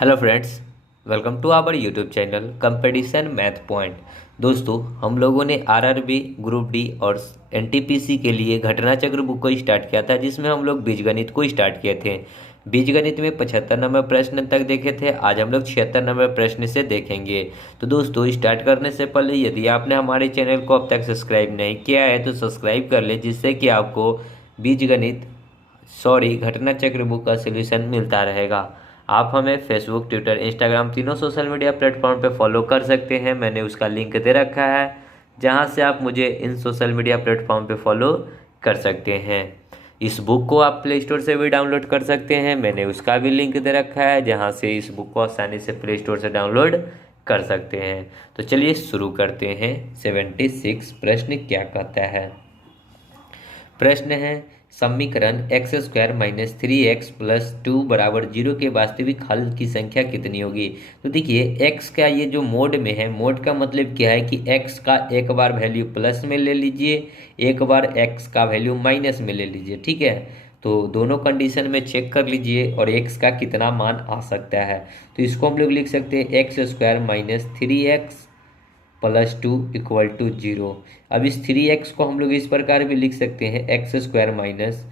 Hello friends, welcome to our YouTube channel competition math point. दोस्तों, हम लोगों ने आरआरबी, ग्रुप डी और एनटीपीसी के लिए घटना चक्र बुक को स्टार्ट किया था, जिसमें हम लोग बीजगणित को स्टार्ट किए थे। बीजगणित में 75 नंबर प्रश्न तक देखे थे। आज हम लोग 76 नंबर प्रश्न से देखेंगे। तो दोस्तों, स्टार्ट करने से पहले यदि आपने हमारे चैनल को अब तक सब्सक्राइब नहीं किया है तो सब्सक्राइब कर ले, जिससे कि आपको बीजगणित घटना चक्र बुक का सोल्यूशन मिलता रहेगा। आप हमें फेसबुक, ट्विटर, इंस्टाग्राम तीनों सोशल मीडिया प्लेटफॉर्म पे फॉलो कर सकते हैं। मैंने उसका लिंक दे रखा है, जहां से आप मुझे इन सोशल मीडिया प्लेटफॉर्म पे फॉलो कर सकते हैं। इस बुक को आप प्ले स्टोर से भी डाउनलोड कर सकते हैं। मैंने उसका भी लिंक दे रखा है, जहां से इस बुक को आसानी से प्ले स्टोर से डाउनलोड कर सकते हैं। तो चलिए शुरू करते हैं। 76 प्रश्न क्या कहता है। प्रश्न है, समीकरण x square minus 3x plus 2 बराबर 0 के वास्तविक हल की संख्या कितनी होगी। तो देखिए, x का ये जो मोड में है, मोड का मतलब क्या है कि x का एक बार वैल्यू प्लस में ले लीजिए, एक बार x का वैल्यू माइनस में ले लीजिए। ठीक है, तो दोनों कंडीशन में चेक कर लीजिए और x का कितना मान आ सकता है। तो इसको हम लोग लिख सकते हैं x square minus 3x plus 2 equal to 0। अब इस 3x को हम लोग इस प्रकार भी लिख सकते हैं, x square minus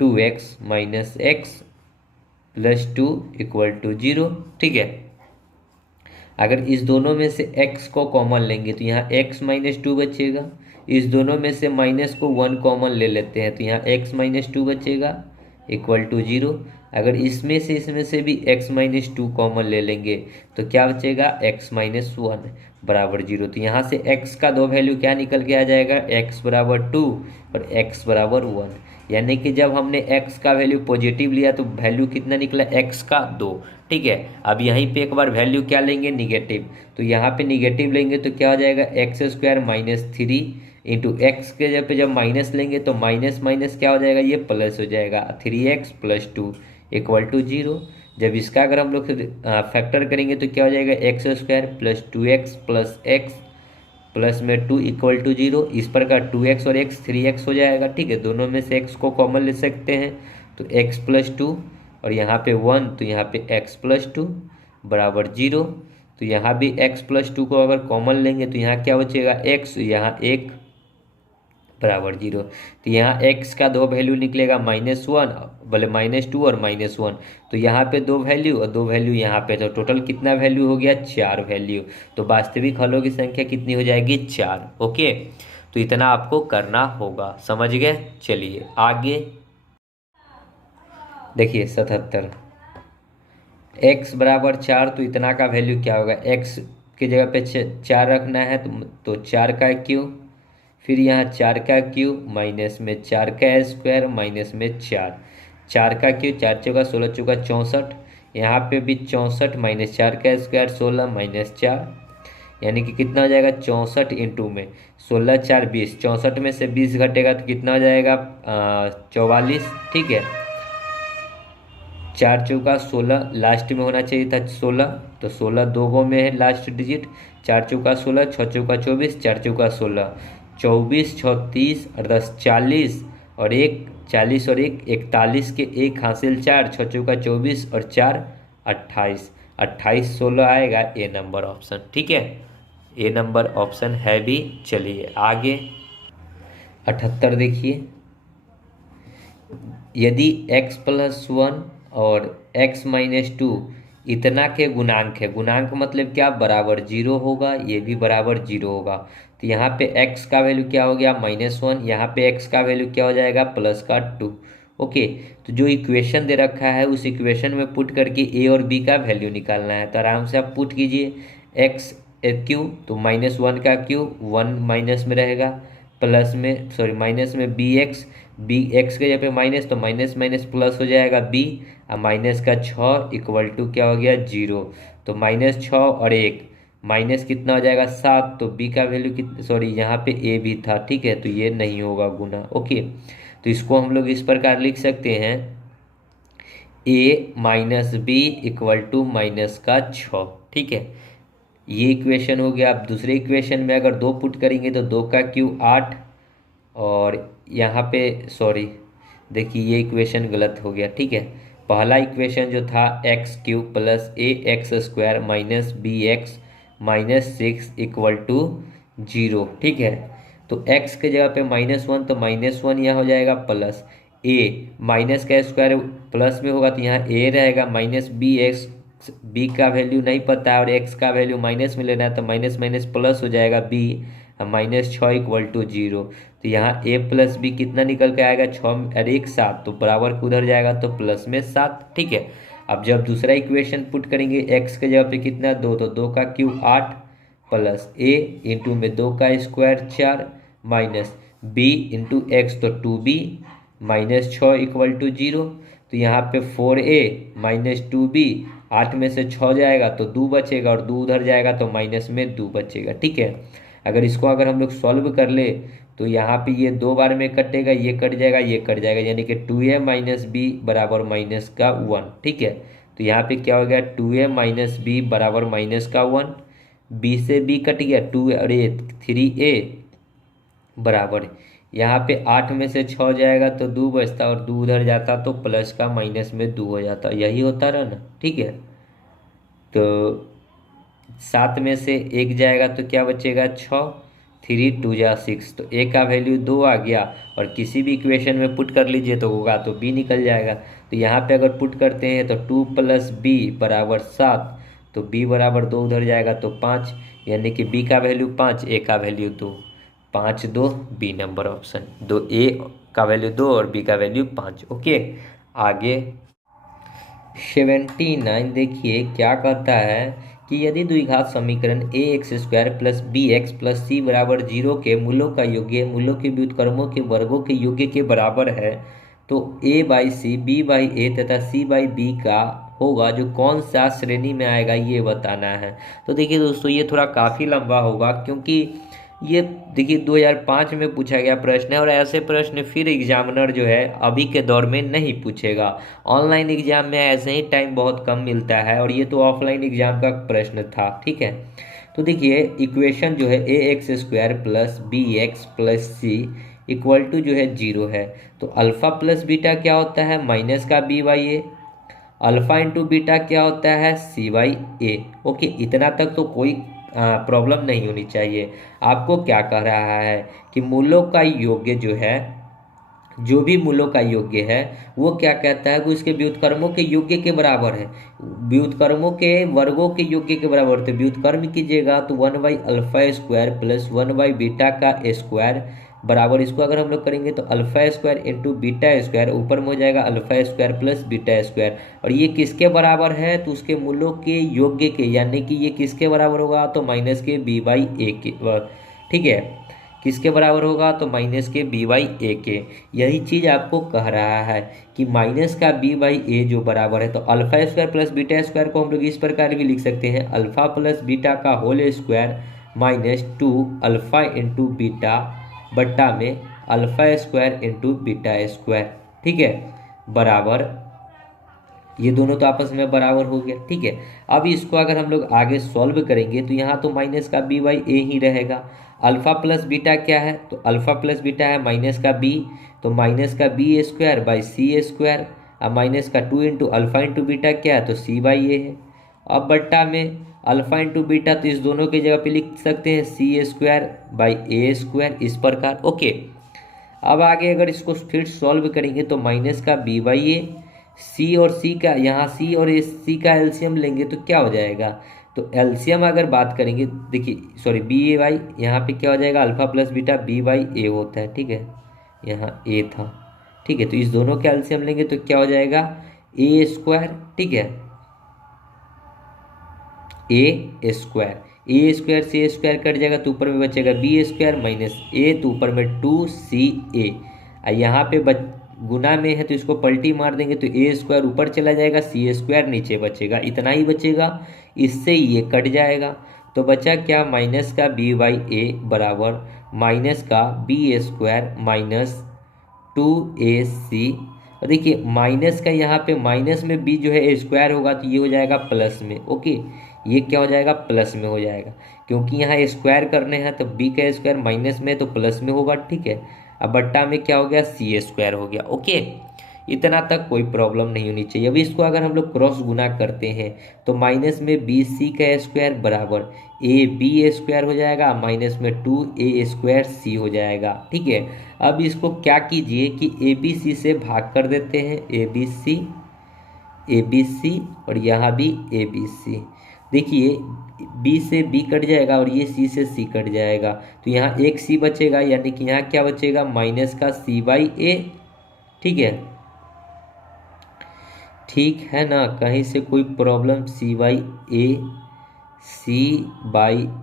2x minus x plus 2 equal to 0। ठीक है, अगर इस दोनों में से x को कॉमन लेंगे तो यहाँ x माइनस 2 बचेगा। इस दोनों में से माइनस को 1 कॉमन ले लेते हैं तो यहाँ x माइनस 2 बचेगा इक्वल टू 0। अगर इसमें से भी x माइनस 2 कॉमन ले लेंगे तो क्या बचेगा, x माइनस 1 बराबर 0। तो यहाँ से x का दो वैल्यू क्या निकल के आ जाएगा, x बराबर 2 और x बराबर 1। यानी कि जब हमने x का वैल्यू पॉजिटिव लिया तो वैल्यू कितना निकला, x का 2। ठीक है, अब यहीं पे एक बार वैल्यू क्या लेंगे, निगेटिव। तो यहाँ पे निगेटिव लेंगे तो क्या हो जाएगा, x square minus 3 into x के जगह पे जब माइनस लेंगे तो माइनस माइनस क्या हो जाएगा, ये प्लस हो जाएगा, 3x प्लस 2 इक्वल टू 0। जब इसका अगर हम लोग फैक्टर करेंगे तो क्या हो जाएगा, x square plus 2x plus x plus में 2 इक्वल टू 0। इस प्रकार 2x और x 3x हो जाएगा। ठीक है, दोनों में से x को कॉमन ले सकते हैं तो x प्लस 2 और यहाँ पे 1 तो यहाँ पे x प्लस 2 बराबर 0। तो यहाँ भी x प्लस 2 को अगर कॉमन लेंगे तो यहाँ क्या बचेगा, x, यहाँ 1 बराबर 0। तो यहाँ x का दो वैल्यू निकलेगा, -1 बोले -2 और -1। तो यहाँ पे दो वैल्यू और दो वैल्यू यहाँ पे, तो टोटल कितना वैल्यू हो गया, 4 वैल्यू। तो वास्तविक हलों की संख्या कितनी हो जाएगी, 4। ओके, तो इतना आपको करना होगा, समझ गए। चलिए आगे देखिए। 77 x बराबर 4, तो इतना का वैल्यू क्या होगा, x की जगह पे 4 रखना है तो 4 का क्यूब, फिर यहाँ 4 का क्यूब माइनस में 4 का स्क्वायर माइनस में 4, 4 का क्यूब, 4 चौका 16 चौका 64। यहाँ पे भी 64 माइनस 4 का स्क्वायर 16 माइनस 4, यानी कि कितना हो जाएगा, 64 इंटू में 16 4 20। 64 में से 20 घटेगा तो कितना हो जाएगा, 44। ठीक है, 4 चौका 16, लास्ट में होना चाहिए था 16, तो 16 दो गो में है लास्ट डिजिट। 4 चौका 16, 6 चौका 24, 4 चौका 16, 24 6 30 और 10 40 और 1 40 और 1 41 के 1 हासिल 4, 6 चौका 24 और 4 28, 28 16 आएगा ए नंबर ऑप्शन। ठीक है, ए नंबर ऑप्शन है भी। चलिए आगे 78 देखिए। यदि x प्लस 1 और x माइनस 2 इतना के गुणांक है, गुणांक मतलब क्या, बराबर 0 होगा, ये भी बराबर 0 होगा। तो यहाँ पे x का वैल्यू क्या हो गया, -1, यहाँ पे x का वैल्यू क्या हो जाएगा, प्लस का 2। ओके, तो जो इक्वेशन दे रखा है उस इक्वेशन में पुट करके a और b का वैल्यू निकालना है। तो आराम से आप पुट कीजिए, x क्यूब तो -1 का क्यूब 1 माइनस में रहेगा, प्लस में माइनस में बी एक्स के जगह पे माइनस, तो माइनस माइनस प्लस हो जाएगा b, और माइनस का 6 इक्वल टू क्या हो गया, 0। तो -6 और 1 माइनस कितना हो जाएगा, 7। तो b का वैल्यू यहाँ पे a भी था। ठीक है, तो ये नहीं होगा गुना। ओके, तो इसको हम लोग इस प्रकार लिख सकते हैं, a minus b equal to minus का 6। ठीक है, ये इक्वेशन हो गया। अब दूसरे इक्वेशन में अगर 2 पुट करेंगे तो 2 का क्यूब 8, और यहाँ पे देखिए ये इक्वेशन गलत हो गया। ठीक है, पहला इक्वेशन जो था x cube plus a x square minus b x minus 6 equal to 0, ठीक है। तो x के जगह पे -1, तो -1 यहाँ हो जाएगा प्लस ए, माइनस का स्क्वायर प्लस में होगा तो यहाँ a रहेगा माइनस बी एक्स, बी का वैल्यू नहीं पता है और x का वैल्यू माइनस में लेना है तो माइनस माइनस प्लस हो जाएगा b, -6 इक्वल टू 0। तो यहाँ a प्लस बी कितना निकल के आएगा 6 और 1 7, तो बराबर उधर जाएगा तो प्लस में 7, ठीक है। अब जब दूसरा इक्वेशन पुट करेंगे x के जगह पे कितना 2, तो 2 का क्यूब 8 प्लस a इंटू में 2 का square 4 minus b into x तो 2b -6 इक्वल टू 0। तो यहाँ पे 4a माइनस 2b, 8 में से 6 जाएगा तो 2 बचेगा और 2 उधर जाएगा तो माइनस में 2 बचेगा, ठीक है। अगर हम लोग सॉल्व कर ले तो यहाँ पे ये 2 बार में कटेगा, ये कट जाएगा, ये कट जाएगा, यानी कि 2a माइनस बी बराबर माइनस का 1, ठीक है। तो यहाँ पे क्या हो गया 2a माइनस बी बराबर माइनस का 1, b से b कट गया 2 और 3a बराबर यहाँ पे 8 में से 6 जाएगा तो 2 बचता और 2 उधर जाता तो प्लस का माइनस में 2 हो जाता, यही होता रहा ना, ठीक है। तो 7 में से 1 जाएगा तो क्या बचेगा 6, 3 2 जा 6, तो a का वैल्यू 2 आ गया और किसी भी इक्वेशन में पुट कर लीजिए तो होगा तो b निकल जाएगा। तो यहाँ पे अगर पुट करते हैं तो 2 प्लस बी बराबर 7, तो b बराबर 2 उधर जाएगा तो 5, यानी कि b का वैल्यू 5, a का वैल्यू 2, 5 2 बी नंबर ऑप्शन, दो a का वैल्यू 2 और b का वैल्यू 5, ओके। आगे 79 देखिए क्या कहता है कि यदि द्विघात समीकरण a x square plus b x plus c बराबर 0 के मूलों का योग्य मूलों के व्युत्क्रमों के वर्गों के योग्य के बराबर है, तो a by c, b by a तथा सी बाई बी का होगा जो कौन सा श्रेणी में आएगा ये बताना है। तो देखिए दोस्तों ये थोड़ा काफ़ी लंबा होगा, क्योंकि ये देखिए 2005 में पूछा गया प्रश्न है और ऐसे प्रश्न फिर एग्जामिनर जो है अभी के दौर में नहीं पूछेगा। ऑनलाइन एग्जाम में ऐसे ही टाइम बहुत कम मिलता है और ये तो ऑफलाइन एग्जाम का प्रश्न था, ठीक है। तो देखिए इक्वेशन जो है a x square plus b x plus c equal to जो है 0 है, तो अल्फ़ा प्लस बीटा क्या होता है माइनस का b by a, alpha into beta क्या होता है सी बाई ए, ओके। इतना तक तो कोई प्रॉब्लम नहीं होनी चाहिए। आपको क्या कह रहा है कि मूलों का योग्य जो है, जो भी मूलों का योग्य है वो क्या कहता है कि उसके व्युत्क्रमों के योग्य के बराबर है, व्युत्क्रमों के वर्गों के योग्य के बराबर। तो व्युत्क्रम कीजिएगा तो 1 by alpha square plus 1 by beta का स्क्वायर बराबर, इसको अगर हम लोग करेंगे तो alpha square into beta square, ऊपर में हो जाएगा alpha square plus beta square, और ये किसके बराबर है तो उसके मूलों के योग्य के, यानी कि ये किसके बराबर होगा तो माइनस के बी बाई ए के, ठीक है। किसके बराबर होगा तो माइनस के बी बाई ए के। यही चीज़ आपको कह रहा है कि माइनस का बी बाई ए जो बराबर है, तो alpha square plus beta square को हम लोग इस प्रकार भी लिख सकते हैं, अल्फा प्लस बीटा का whole square minus 2 alpha into beta बट्टा में alpha square into beta square, ठीक है, बराबर, ये दोनों तो आपस में बराबर हो गया, ठीक है। अब इसको अगर हम लोग आगे सॉल्व करेंगे तो यहाँ तो माइनस का बी बाई ए ही रहेगा। अल्फा प्लस बीटा क्या है तो अल्फा प्लस बीटा है माइनस का बी, तो माइनस का b square by c square, अब माइनस का 2 इंटू अल्फा इंटू बीटा क्या है तो सी बाई ए है। अब बट्टा में अल्फा इंटू बीटा, तो इस दोनों की जगह पे लिख सकते हैं सी स्क्वायर बाई ए स्क्वायर, इस प्रकार, ओके। अब आगे अगर इसको फिर सॉल्व करेंगे तो माइनस का बी बाई ए, सी और सी का, यहाँ सी और सी का एलसीएम लेंगे तो क्या हो जाएगा, तो एलसीएम अगर बात करेंगे, देखिए सॉरी बी ए बाई, यहाँ पे क्या हो जाएगा alpha plus beta b by a होता है, ठीक है, यहाँ ए था, ठीक है। तो इस दोनों का एलसीएम लेंगे तो क्या हो जाएगा ए स्क्वायर, ठीक है, ए स्क्वायर, ए स्क्वायर से ए स्क्वायर कट जाएगा तो ऊपर में बचेगा बी स्क्वायर माइनस ए, तो ऊपर में 2ca, यहाँ पे गुना में है तो इसको पलटी मार देंगे तो ए स्क्वायर ऊपर चला जाएगा, सी स्क्वायर नीचे बचेगा, इतना ही बचेगा, इससे ये कट जाएगा। तो बचा क्या माइनस का बी बाई ए बराबर माइनस का बी स्क्वायर माइनस 2ac, और देखिए माइनस का यहाँ पे माइनस में बी जो है स्क्वायर होगा तो ये हो जाएगा प्लस में, ओके, ये क्या हो जाएगा प्लस में हो जाएगा, क्योंकि यहाँ स्क्वायर करने हैं तो बी का स्क्वायर माइनस में तो प्लस में होगा, ठीक है। अब बट्टा में क्या हो गया सी स्क्वायर हो गया, ओके। इतना तक कोई प्रॉब्लम नहीं होनी चाहिए। अभी इसको अगर हम लोग क्रॉस गुना करते हैं तो माइनस में बी सी का स्क्वायर बराबर ए बी स्क्वायर हो जाएगा, माइनस में 2a स्क्वायर सी हो जाएगा। ठीक है, अब इसको क्या कीजिए कि ए बी सी से भाग कर देते हैं, ए बी सी और यहाँ भी ए बी सी। देखिए बी से बी कट जाएगा और ये सी से सी कट जाएगा, तो यहाँ एक सी बचेगा, यानी कि यहाँ क्या बचेगा माइनस का सी बाई ए। ठीक है, ठीक है ना, कहीं से कोई प्रॉब्लम, सी बाई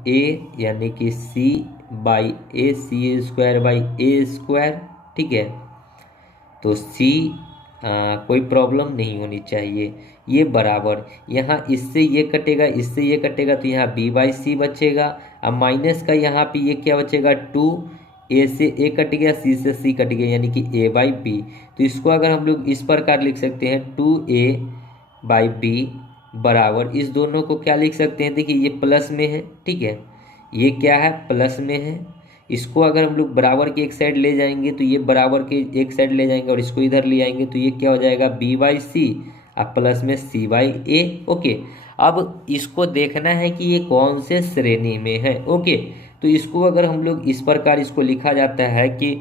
ए यानी कि c by a, c square by a square. ठीक है, तो सी कोई प्रॉब्लम नहीं होनी चाहिए। ये बराबर यहाँ इससे ये कटेगा, इससे ये कटेगा, तो यहाँ बी बाई सी बचेगा। अब माइनस का यहाँ पे ये क्या बचेगा, 2a से a कट गया, c से c कट गया, यानी कि a बाई बी। तो इसको अगर हम लोग इस प्रकार लिख सकते हैं 2a बाई बी बराबर, इस दोनों को क्या लिख सकते हैं, देखिए ये प्लस में है। ठीक है, ये क्या है प्लस में है, इसको अगर हम लोग बराबर के एक साइड ले जाएंगे तो ये बराबर के एक साइड ले जाएंगे और इसको इधर ले आएंगे तो ये क्या हो जाएगा बी बाई सी और प्लस में सी बाई ए। ओके, अब इसको देखना है कि ये कौन से श्रेणी में है। ओके, तो इसको अगर हम लोग इस प्रकार इसको लिखा जाता है कि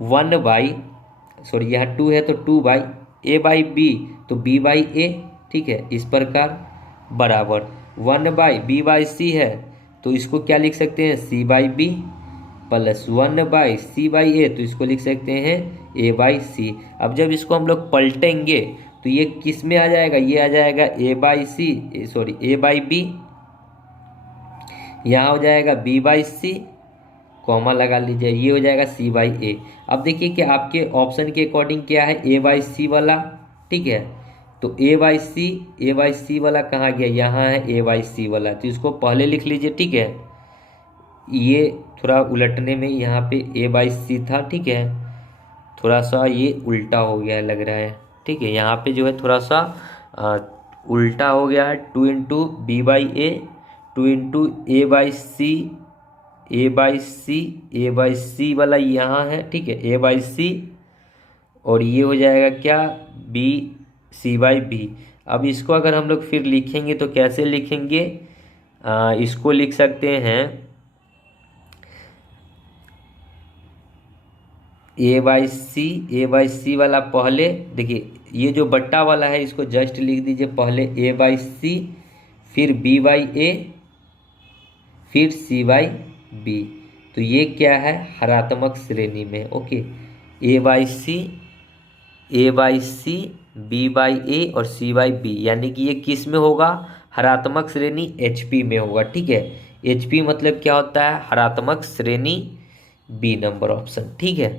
1 बाई, सॉरी यहाँ 2 है तो 2 बाई ए बाई बी, तो बी बाई ए। ठीक है, इस प्रकार बराबर 1 बाई बी बाई सी है, तो इसको क्या लिख सकते हैं c by b plus 1 by c by a, तो इसको लिख सकते हैं ए बाई सी। अब जब इसको हम लोग पलटेंगे तो ये किस में आ जाएगा, ये आ जाएगा a by c, sorry a by b, यहाँ हो जाएगा बी बाई सी, कॉमा लगा लीजिए, ये हो जाएगा सी बाई ए। अब देखिए कि आपके ऑप्शन के अकॉर्डिंग क्या है, ए बाई सी वाला। ठीक है, तो ए बाई सी वाला कहाँ गया, यहाँ है ए बाई सी वाला, तो इसको पहले लिख लीजिए। ठीक है, ये थोड़ा उलटने में यहाँ पे ए बाई सी था। ठीक है, थोड़ा सा ये उल्टा हो गया है लग रहा है। ठीक है, यहाँ पे जो है थोड़ा सा उल्टा हो गया है, 2 into b by a, 2 into a by c वाला यहाँ है। ठीक है, ए बाई सी और ये हो जाएगा क्या बी सी बाई बी। अब इसको अगर हम लोग फिर लिखेंगे तो कैसे लिखेंगे, इसको लिख सकते हैं ए बाई सी वाला पहले, देखिए ये जो बट्टा वाला है इसको जस्ट लिख दीजिए, पहले ए बाई सी, फिर बी बाई ए, फिर सी बाई बी। तो ये क्या है हरात्मक श्रेणी में। Okay, a by c, b by a और सी बाई बी, यानी कि ये किस में होगा, हरात्मक श्रेणी एचपी में होगा। ठीक है, एचपी मतलब क्या होता है, हरात्मक श्रेणी, बी नंबर ऑप्शन। ठीक है,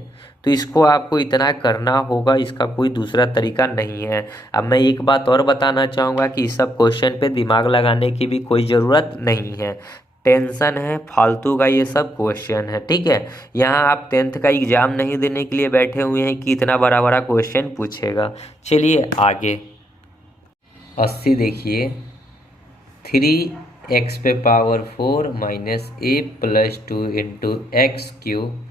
तो इसको आपको इतना करना होगा, इसका कोई दूसरा तरीका नहीं है। अब मैं एक बात और बताना चाहूँगा कि इस सब क्वेश्चन पे दिमाग लगाने की भी कोई ज़रूरत नहीं है, टेंशन है फालतू का, ये सब क्वेश्चन है। ठीक है, यहाँ आप 10th का एग्ज़ाम नहीं देने के लिए बैठे हुए हैं कि इतना बड़ा बड़ा क्वेश्चन पूछेगा। चलिए आगे 80 देखिए, 3x पे power 4 minus a plus 2 into x cube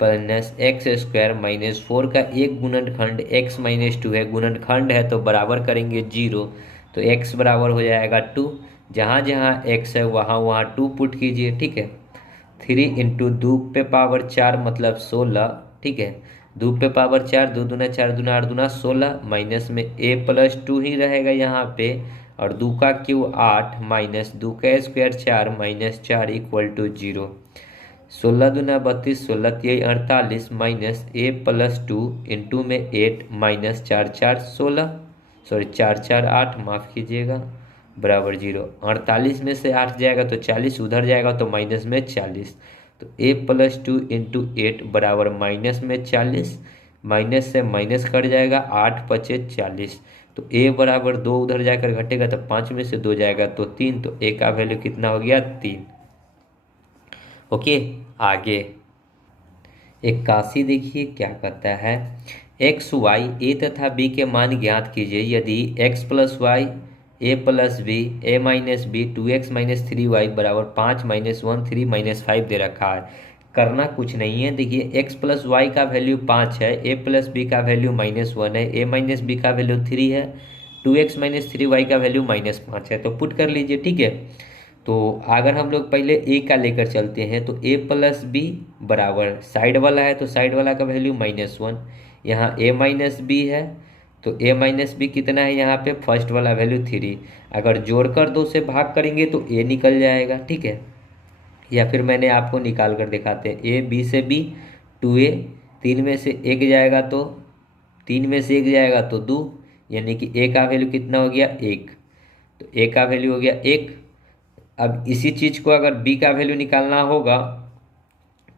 plus x square minus 4 का एक गुणनखंड x माइनस 2 है, गुणनखंड है तो बराबर करेंगे 0, तो x बराबर हो जाएगा 2, जहाँ जहाँ x है वहाँ वहाँ 2 पुट कीजिए। ठीक है, 3 इंटू 2 पे पावर 4 मतलब 16। ठीक है, 2 पे पावर 4, 2 दूना 4 दूना 8 दूना 16, माइनस में a प्लस 2 ही रहेगा यहाँ पे, और 2 का क्यूब 8 माइनस 2 का स्क्वायर 4 माइनस 4 इक्वल टू 0। 16 दूना 32, 16 3 48 माइनस a प्लस 2 इंटू में 8 माइनस 4 4 16, सॉरी 4 4 8, माफ़ कीजिएगा, बराबर 0। 48 में से 8 जाएगा तो 40, उधर जाएगा तो माइनस में 40, तो a प्लस 2 इंटू 8 बराबर माइनस में 40, माइनस से माइनस कट जाएगा, 8 पचे 40, तो a बराबर 2 उधर जाकर घटेगा तो 5 में से 2 जाएगा तो 3, तो a का वैल्यू कितना हो गया 3। ओके, आगे 81 देखिए क्या कहता है, एक्स वाई ए तथा बी के मान ज्ञात कीजिए यदि x plus y a plus b a minus b 2x minus 3y बराबर 5 माइनस 1 3 माइनस 5 दे रखा है। करना कुछ नहीं है। देखिए एक्स प्लस वाई का वैल्यू 5 है, ए प्लस बी का वैल्यू -1 है, ए माइनस बी का वैल्यू 3 है, 2x माइनस 3y का वैल्यू -5 है। तो पुट कर लीजिए, ठीक है। तो अगर हम लोग पहले ए का लेकर चलते हैं तो ए प्लस बी बराबर साइड वाला है तो साइड वाला का वैल्यू -1, यहाँ ए माइनस बी है तो ए माइनस बी कितना है, यहाँ पे फर्स्ट वाला वैल्यू 3। अगर जोड़कर 2 से भाग करेंगे तो ए निकल जाएगा, ठीक है। या फिर मैंने आपको निकाल कर दिखाते हैं, ए बी से बी 2a, 3 में से 1 जाएगा तो 3 में से 1 जाएगा तो 2, यानी कि ए का वैल्यू कितना हो गया 1। तो ए का वैल्यू हो गया 1। अब इसी चीज़ को अगर बी का वैल्यू निकालना होगा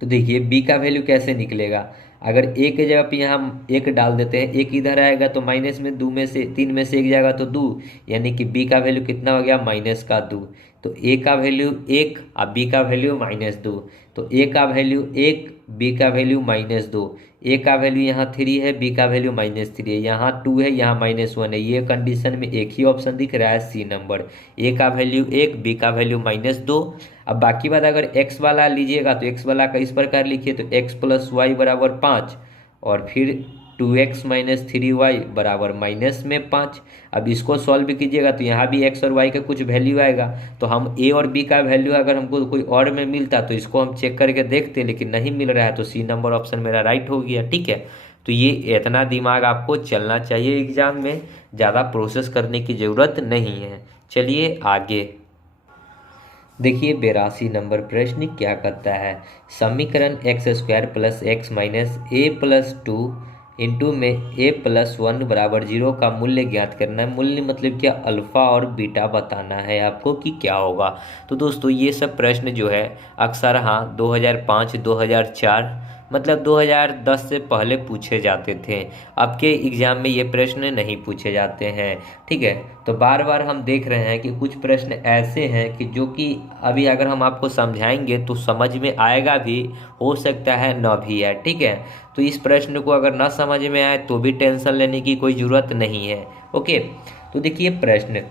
तो देखिए बी का वैल्यू कैसे निकलेगा। अगर ए के जगह पे यहाँ 1 डाल देते हैं, एक इधर आएगा तो माइनस में 2 में से 3 में से 1 जाएगा तो 2, यानी कि बी का वैल्यू कितना हो गया -2। तो ए का वैल्यू 1 और बी का वैल्यू -2। तो ए का वैल्यू 1, बी का वैल्यू -2। ए का वैल्यू यहाँ 3 है, बी का वैल्यू -3 है, यहाँ 2 है, यहाँ -1 है। ये कंडीशन में एक ही ऑप्शन दिख रहा है, सी नंबर। ए का वैल्यू 1, बी का वैल्यू -2। अब बाकी बात अगर x वाला लीजिएगा तो x वाला का इस प्रकार लिखिए, तो x प्लस वाई बराबर 5 और फिर 2x माइनस 3y बराबर -5। अब इसको सॉल्व कीजिएगा तो यहाँ भी x और y का कुछ वैल्यू आएगा। तो हम a और b का वैल्यू अगर हमको कोई और में मिलता तो इसको हम चेक करके देखते, लेकिन नहीं मिल रहा है तो सी नंबर ऑप्शन मेरा राइट हो गया, ठीक है। तो ये इतना दिमाग आपको चलना चाहिए एग्जाम में, ज़्यादा प्रोसेस करने की ज़रूरत नहीं है। चलिए आगे देखिए 82 नंबर प्रश्न क्या कहता है। समीकरण x² plus x minus a plus 2 into में ए प्लस 1 बराबर 0 का मूल्य ज्ञात करना है। मूल्य मतलब क्या, अल्फ़ा और बीटा बताना है आपको कि क्या होगा। तो दोस्तों ये सब प्रश्न जो है अक्सर 2005 2004 मतलब 2010 से पहले पूछे जाते थे। अब के एग्ज़ाम में ये प्रश्न नहीं पूछे जाते हैं, ठीक है। तो बार बार हम देख रहे हैं कि कुछ प्रश्न ऐसे हैं कि जो कि अभी अगर हम आपको समझाएंगे तो समझ में आएगा भी, हो सकता है न भी आए, ठीक है। तो इस प्रश्न को अगर ना समझ में आए तो भी टेंशन लेने की कोई ज़रूरत नहीं है, ओके। तो देखिए प्रश्न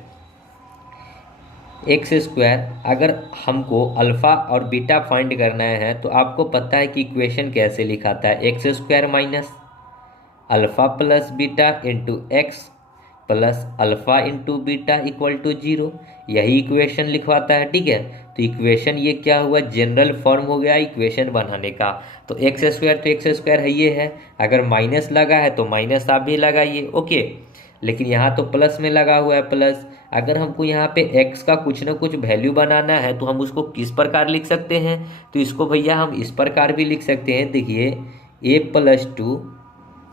x², अगर हमको अल्फ़ा और बीटा फाइंड करना है तो आपको पता है कि इक्वेशन कैसे लिखाता है, x² minus alpha plus beta into x plus alpha into beta equal to 0। यही इक्वेशन लिखवाता है, ठीक है। तो इक्वेशन ये क्या हुआ, जनरल फॉर्म हो गया इक्वेशन बनाने का। तो x² तो x² है, ये है। अगर माइनस लगा है तो माइनस आप भी लगाइए, ओके। लेकिन यहाँ तो प्लस में लगा हुआ है प्लस। अगर हमको यहाँ पे x का कुछ ना कुछ वैल्यू बनाना है तो हम उसको किस प्रकार लिख सकते हैं, तो इसको भैया हम इस प्रकार भी लिख सकते हैं। देखिए a+2,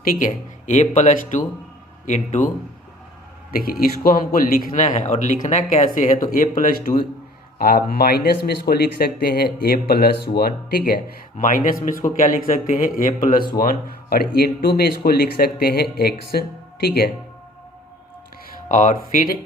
ठीक है, a+2 इंटू, देखिए इसको हमको लिखना है और लिखना कैसे है, तो a+2 आप माइनस में इसको लिख सकते हैं a+1, ठीक है। माइनस में इसको क्या लिख सकते हैं a+1 और इंटू में इसको लिख सकते हैं x, ठीक है। और फिर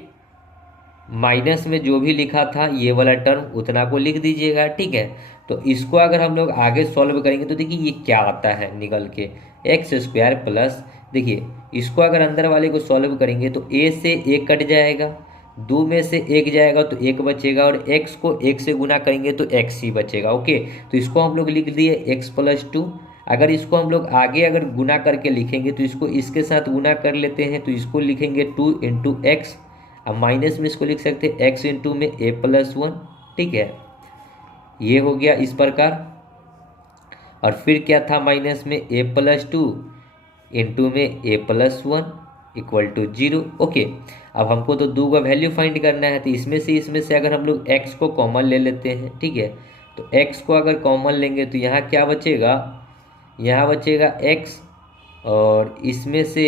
माइनस में जो भी लिखा था ये वाला टर्म उतना को लिख दीजिएगा, ठीक है। तो इसको अगर हम लोग आगे सॉल्व करेंगे तो देखिए ये क्या आता है निकल के, x² प्लस, देखिए इसको अगर अंदर वाले को सॉल्व करेंगे तो a से a कट जाएगा, 2 में से 1 जाएगा तो 1 बचेगा और x को 1 से गुना करेंगे तो x ही बचेगा, ओके। तो इसको हम लोग लिख दिए x+2। अगर इसको हम लोग आगे अगर गुना करके लिखेंगे तो इसको इसके साथ गुना कर लेते हैं, तो इसको लिखेंगे 2 इंटू एक्स। अब माइनस में इसको लिख सकते हैं x इंटू में a+1, ठीक है। ये हो गया इस प्रकार। और फिर क्या था माइनस में a+2 इंटू में a+1 इक्वल टू 0, ओके। अब हमको तो 2 का वैल्यू फाइंड करना है, तो इसमें से अगर हम लोग x को कॉमन ले लेते हैं, ठीक है। तो x को अगर कॉमन लेंगे तो यहाँ क्या बचेगा, यहाँ बचेगा x, और इसमें से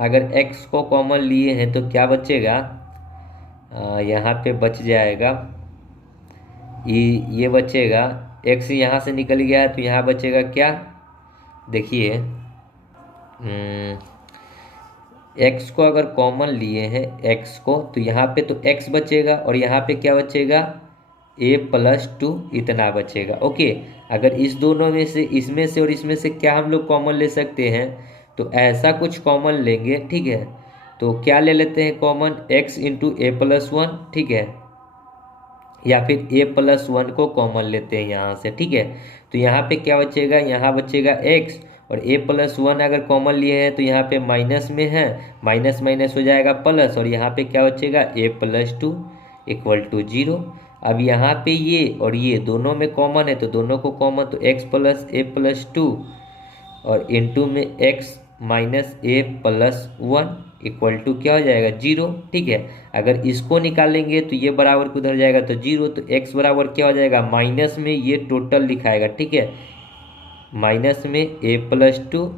अगर x को कॉमन लिए हैं तो क्या बचेगा, यहाँ पे बच जाएगा ये बचेगा x, यहाँ से निकल गया तो यहाँ बचेगा क्या, देखिए x को अगर कॉमन लिए हैं x को तो यहाँ पे तो x बचेगा और यहाँ पे क्या बचेगा a+2 इतना बचेगा, ओके। अगर इस दोनों में से इसमें से और इसमें से क्या हम लोग कॉमन ले सकते हैं, तो ऐसा कुछ कॉमन लेंगे, ठीक है। तो क्या ले लेते हैं कॉमन, x इंटू a+1, ठीक है, या फिर a+1 को कॉमन लेते हैं यहाँ से, ठीक है। तो यहाँ पे क्या बचेगा, यहाँ बचेगा x, और a+1 अगर कॉमन लिए हैं तो यहाँ पे माइनस में है, माइनस माइनस हो जाएगा प्लस, और यहाँ पे क्या बचेगा a+2 = 0। अब यहाँ पे ये और ये दोनों में कॉमन है तो दोनों को कॉमन, तो x + a+2 और इनटू में x - a+1 = क्या हो जाएगा 0। ठीक है, अगर इसको निकालेंगे तो ये बराबर को उधर जाएगा तो 0, तो x बराबर क्या हो जाएगा, माइनस में ये टोटल लिखाएगा। ठीक है, माइनस में a+2,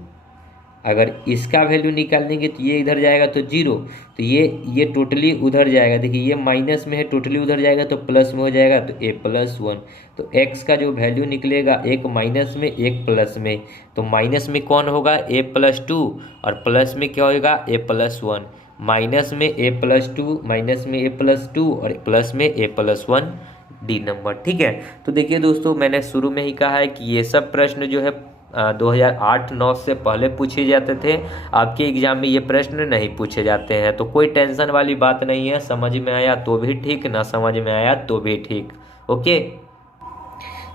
अगर इसका वैल्यू निकालेंगे तो ये इधर जाएगा तो 0, तो ये टोटली उधर जाएगा। देखिए ये माइनस में है, टोटली उधर जाएगा तो प्लस में हो जाएगा, तो a+1। तो x का जो वैल्यू निकलेगा, एक माइनस में एक प्लस में, तो माइनस में कौन होगा a+2 और प्लस में क्या होगा a+1। माइनस में a+2, माइनस में a+2 और प्लस में a+1, डी नंबर। ठीक है, तो देखिए दोस्तों, मैंने शुरू में ही कहा है कि ये सब प्रश्न जो है 2008-9 से पहले पूछे जाते थे। आपके एग्जाम में ये प्रश्न नहीं पूछे जाते हैं, तो कोई टेंशन वाली बात नहीं है। समझ में आया तो भी ठीक, ना समझ में आया तो भी ठीक। ओके,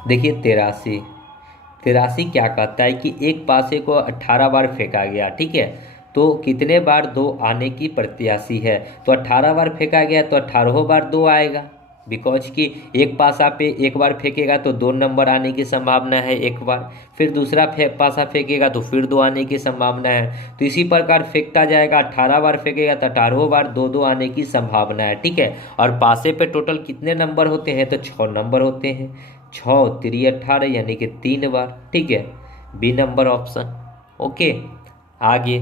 देखिए 83 क्या कहता है कि एक पासे को 18 बार फेंका गया। ठीक है, तो कितने बार 2 आने की प्रत्याशी है, तो 18 बार फेंका गया तो 18 बार 2 आएगा, बिकॉज कि एक पासा पे एक बार फेंकेगा तो 2 नंबर आने की संभावना है एक बार, फिर दूसरा पासा फेंकेगा तो फिर 2 आने की संभावना है। तो इसी प्रकार फेंकता जाएगा, 18 बार फेंकेगा तो 18 बार 2 आने की संभावना है। ठीक है, और पासे पे टोटल कितने नंबर होते हैं, तो 6 नंबर होते हैं, 6 × 3 = 18 यानी कि 3 बार। ठीक है, बी नंबर ऑप्शन। ओके, आगे।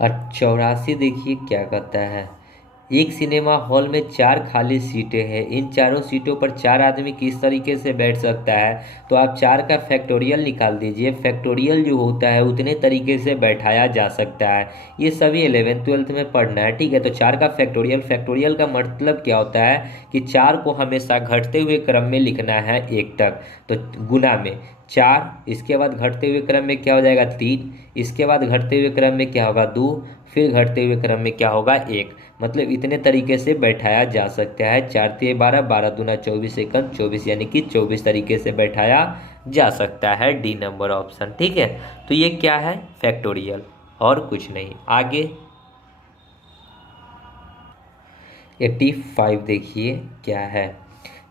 और 84 देखिए क्या कहता है, एक सिनेमा हॉल में 4 खाली सीटें हैं, इन चारों सीटों पर 4 आदमी किस तरीके से बैठ सकता है, तो आप 4 का फैक्टोरियल निकाल दीजिए। फैक्टोरियल जो होता है उतने तरीके से बैठाया जा सकता है, ये सभी 11th-12th में पढ़ना है। ठीक है, तो 4 का फैक्टोरियल का मतलब क्या होता है कि 4 को हमेशा घटते हुए क्रम में लिखना है 1 तक, तो गुना में 4, इसके बाद घटते हुए क्रम में क्या हो जाएगा 3, इसके बाद घटते हुए क्रम में क्या होगा 2, फिर घटते हुए क्रम में क्या होगा 1। मतलब इतने तरीके से बैठाया जा सकता है। 4 × 12, 12 दूना 24 एकम 24, यानी कि 24 तरीके से बैठाया जा सकता है, डी नंबर ऑप्शन। ठीक है, तो ये क्या है, फैक्टोरियल, और कुछ नहीं। आगे 85 देखिए क्या है,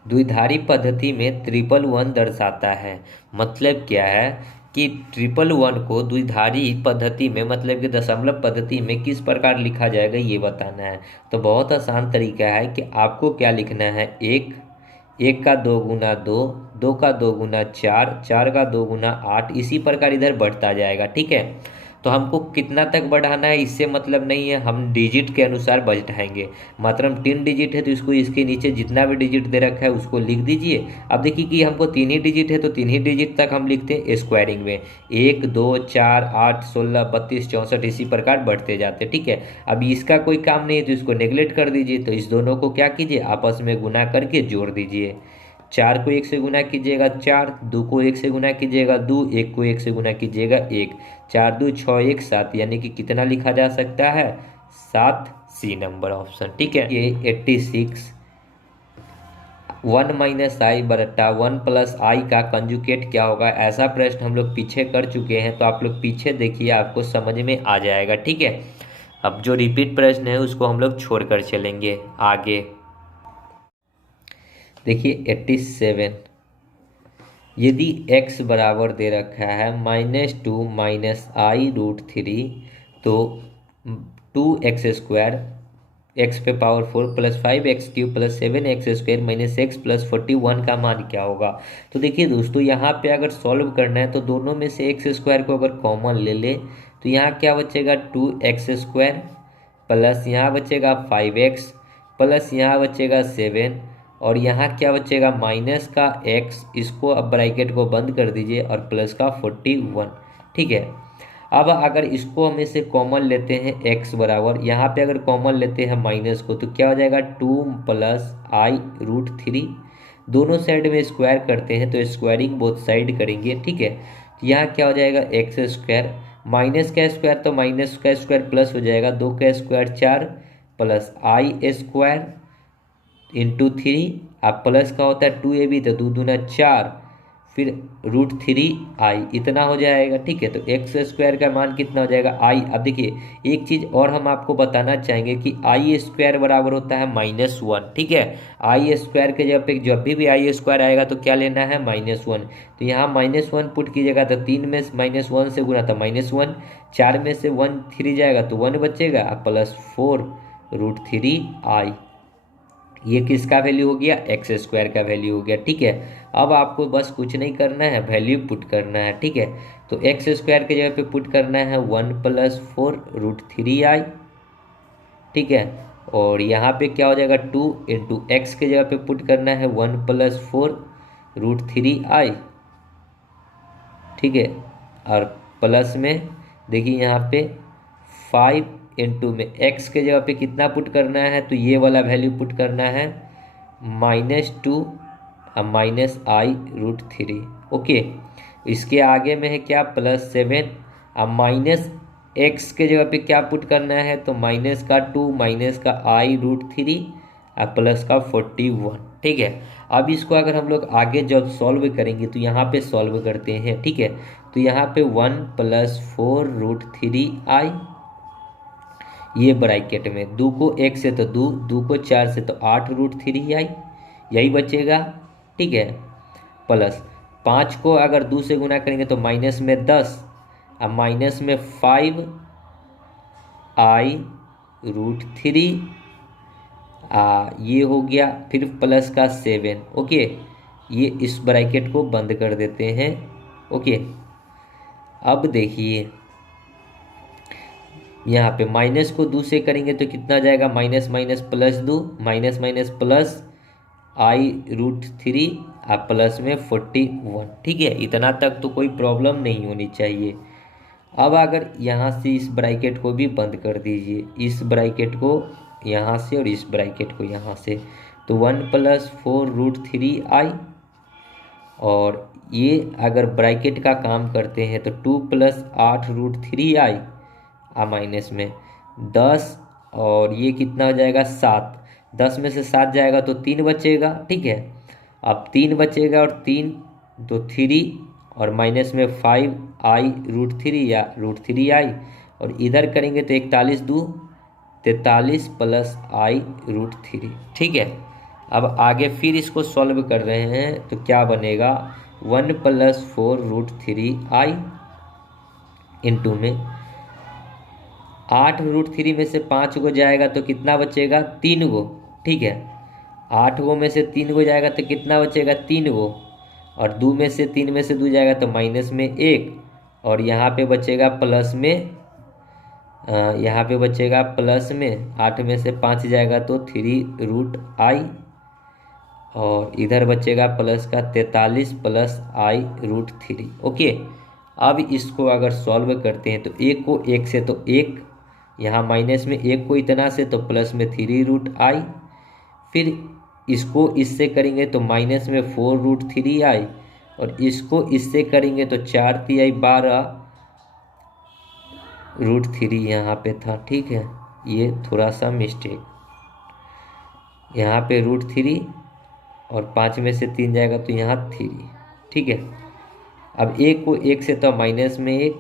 द्विधारी पद्धति में 111 दर्शाता है। मतलब क्या है कि 111 को द्विधारी पद्धति में, मतलब कि दशमलव पद्धति में किस प्रकार लिखा जाएगा ये बताना है। तो बहुत आसान तरीका है कि आपको क्या लिखना है, 1 का 2 गुना 2, 2 का 2 गुना 4, 4 का 2 गुना 8, इसी प्रकार इधर बढ़ता जाएगा। ठीक है, तो हमको कितना तक बढ़ाना है इससे मतलब नहीं है, हम डिजिट के अनुसार बढ़ाएंगे। मात्रम 3 डिजिट है तो इसको इसके नीचे जितना भी डिजिट दे रखा है उसको लिख दीजिए। अब देखिए कि हमको 3 ही डिजिट है तो 3 ही डिजिट तक हम लिखते हैं स्क्वायरिंग में, 1 2 4 8 16 32 64, इसी प्रकार बढ़ते जाते। ठीक है, अब इसका कोई काम नहीं है तो इसको नेगलेक्ट कर दीजिए। तो इस दोनों को क्या कीजिए, आपस में गुना करके जोड़ दीजिए। 4 को 1 से गुना कीजिएगा 4, 2 को 1 से गुना कीजिएगा 2, 1 को 1 से गुना कीजिएगा 1, 4 2 6 1 7, यानी कि कितना लिखा जा सकता है 7, सी नंबर ऑप्शन। ठीक है, ये 86 1 - i बटा 1 + i का कंजुगेट क्या होगा, ऐसा प्रश्न हम लोग पीछे कर चुके हैं, तो आप लोग पीछे देखिए, आपको समझ में आ जाएगा। ठीक है, अब जो रिपीट प्रश्न है उसको हम लोग छोड़कर चलेंगे आगे। देखिए 87, यदि x बराबर दे रखा है -2 - i√3, तो 2x² x पे पावर 4 + 5x³ + 7x² - x + 41 का मान क्या होगा। तो देखिए दोस्तों, यहाँ पे अगर सॉल्व करना है तो दोनों में से x² को अगर कॉमन ले ले तो यहाँ क्या बचेगा 2x² प्लस यहाँ बचेगा 5x प्लस यहाँ बचेगा 7, और यहाँ क्या बचेगा माइनस का x, इसको अब ब्रैकेट को बंद कर दीजिए, और प्लस का 41। ठीक है, अब अगर इसको हम इसे कॉमन लेते हैं x बराबर, यहाँ पे अगर कॉमन लेते हैं माइनस को तो क्या हो जाएगा 2 + i√3, दोनों साइड में स्क्वायर करते हैं तो स्क्वायरिंग बोथ साइड करेंगे। ठीक है, तो यहाँ क्या हो जाएगा x², माइनस का स्क्वायर तो माइनस का स्क्वायर प्लस हो जाएगा, 2 का स्क्वायर 4 प्लस i² × 3, आप प्लस का होता है 2ab, तो 2 दूना 4, फिर √3i इतना हो जाएगा। ठीक है, तो एक्स स्क्वायर का मान कितना हो जाएगा आई। अब देखिए एक चीज़ और हम आपको बताना चाहेंगे कि आई स्क्वायर बराबर होता है -1। ठीक है, आई स्क्वायर के जगह पे जब भी आई स्क्वायर आएगा तो क्या लेना है -1। तो यहाँ -1 पुट कीजिएगा तो 3 में -1 से गुना था -1, 4 में से 1 3 जाएगा तो 1 बचेगा +4 √3i। ये किसका वैल्यू हो गया, एक्स स्क्वायर का वैल्यू हो गया। ठीक है, अब आपको बस कुछ नहीं करना है, वैल्यू पुट करना है। ठीक है, तो एक्स स्क्वायर के जगह पे पुट करना है 1 + 4 √3i। ठीक है, और यहाँ पे क्या हो जाएगा 2 × एक्स के जगह पे पुट करना है 1 + 4 √3i। ठीक है, और प्लस में देखिए यहाँ पे 5 में एक्स के जगह पे कितना पुट करना है, तो ये वाला वैल्यू पुट करना है -2 -i √3। ओके, इसके आगे में है क्या +7। अब माइनस एक्स के जगह पे क्या पुट करना है, तो -2 -i √3 और प्लस का 41। ठीक है, अब इसको अगर हम लोग आगे जब सॉल्व करेंगे तो यहाँ पे सॉल्व करते हैं। ठीक है, तो यहाँ पे 1 + 4 √3i, ये ब्रैकेट में 2 को 1 से तो 2, 2 को 4 से तो 8 √3i, यही बचेगा। ठीक है, प्लस 5 को अगर 2 से गुना करेंगे तो माइनस में 10 और माइनस में 5i √3, ये हो गया, फिर प्लस का 7। ओके, ये इस ब्रैकेट को बंद कर देते हैं। ओके, अब देखिए यहाँ पे माइनस को 2 से करेंगे तो कितना जाएगा, minus minus plus 2, minus minus plus i √3 और प्लस में 41। ठीक है, इतना तक तो कोई प्रॉब्लम नहीं होनी चाहिए। अब अगर यहाँ से इस ब्रैकेट को भी बंद कर दीजिए, इस ब्रैकेट को यहाँ से और इस ब्रैकेट को यहाँ से, तो 1 + 4 √3i, और ये अगर ब्रैकेट का काम करते हैं तो 2 + 8 √3i माइनस में 10, और ये कितना हो जाएगा 7। 10 में से 7 जाएगा तो 3 बचेगा। ठीक है, अब 3 बचेगा और 3 तो 3, और माइनस में 5i √3 या √3i, और इधर करेंगे तो 41 2 43 + i √3। ठीक है, अब आगे फिर इसको सॉल्व कर रहे हैं तो क्या बनेगा 1 + 4 √3i इंटू में 8 √3 में से 5 गो जाएगा तो कितना बचेगा 3 गो। ठीक है, 8 गो में से 3 गो जाएगा तो कितना बचेगा 3 गो, और 2 में से 3 में से 2 जाएगा तो माइनस में 1, और यहाँ पे बचेगा प्लस में, यहाँ पे बचेगा प्लस में 8 में से 5 जाएगा तो 3 √i, और इधर बचेगा प्लस का 43 + i √3। ओके, अब इसको अगर सॉल्व करते हैं तो 1 को 1 से तो 1, यहाँ माइनस में 1 को इतना से तो प्लस में 3 √i, फिर इसको इससे करेंगे तो माइनस में 4 √3i, और इसको इससे करेंगे तो 4 × 12 √3 यहाँ पे था। ठीक है, ये थोड़ा सा मिस्टेक, यहाँ पे √3 और 5 में से 3 जाएगा तो यहाँ 3। ठीक है, अब 1 को 1 से तो माइनस में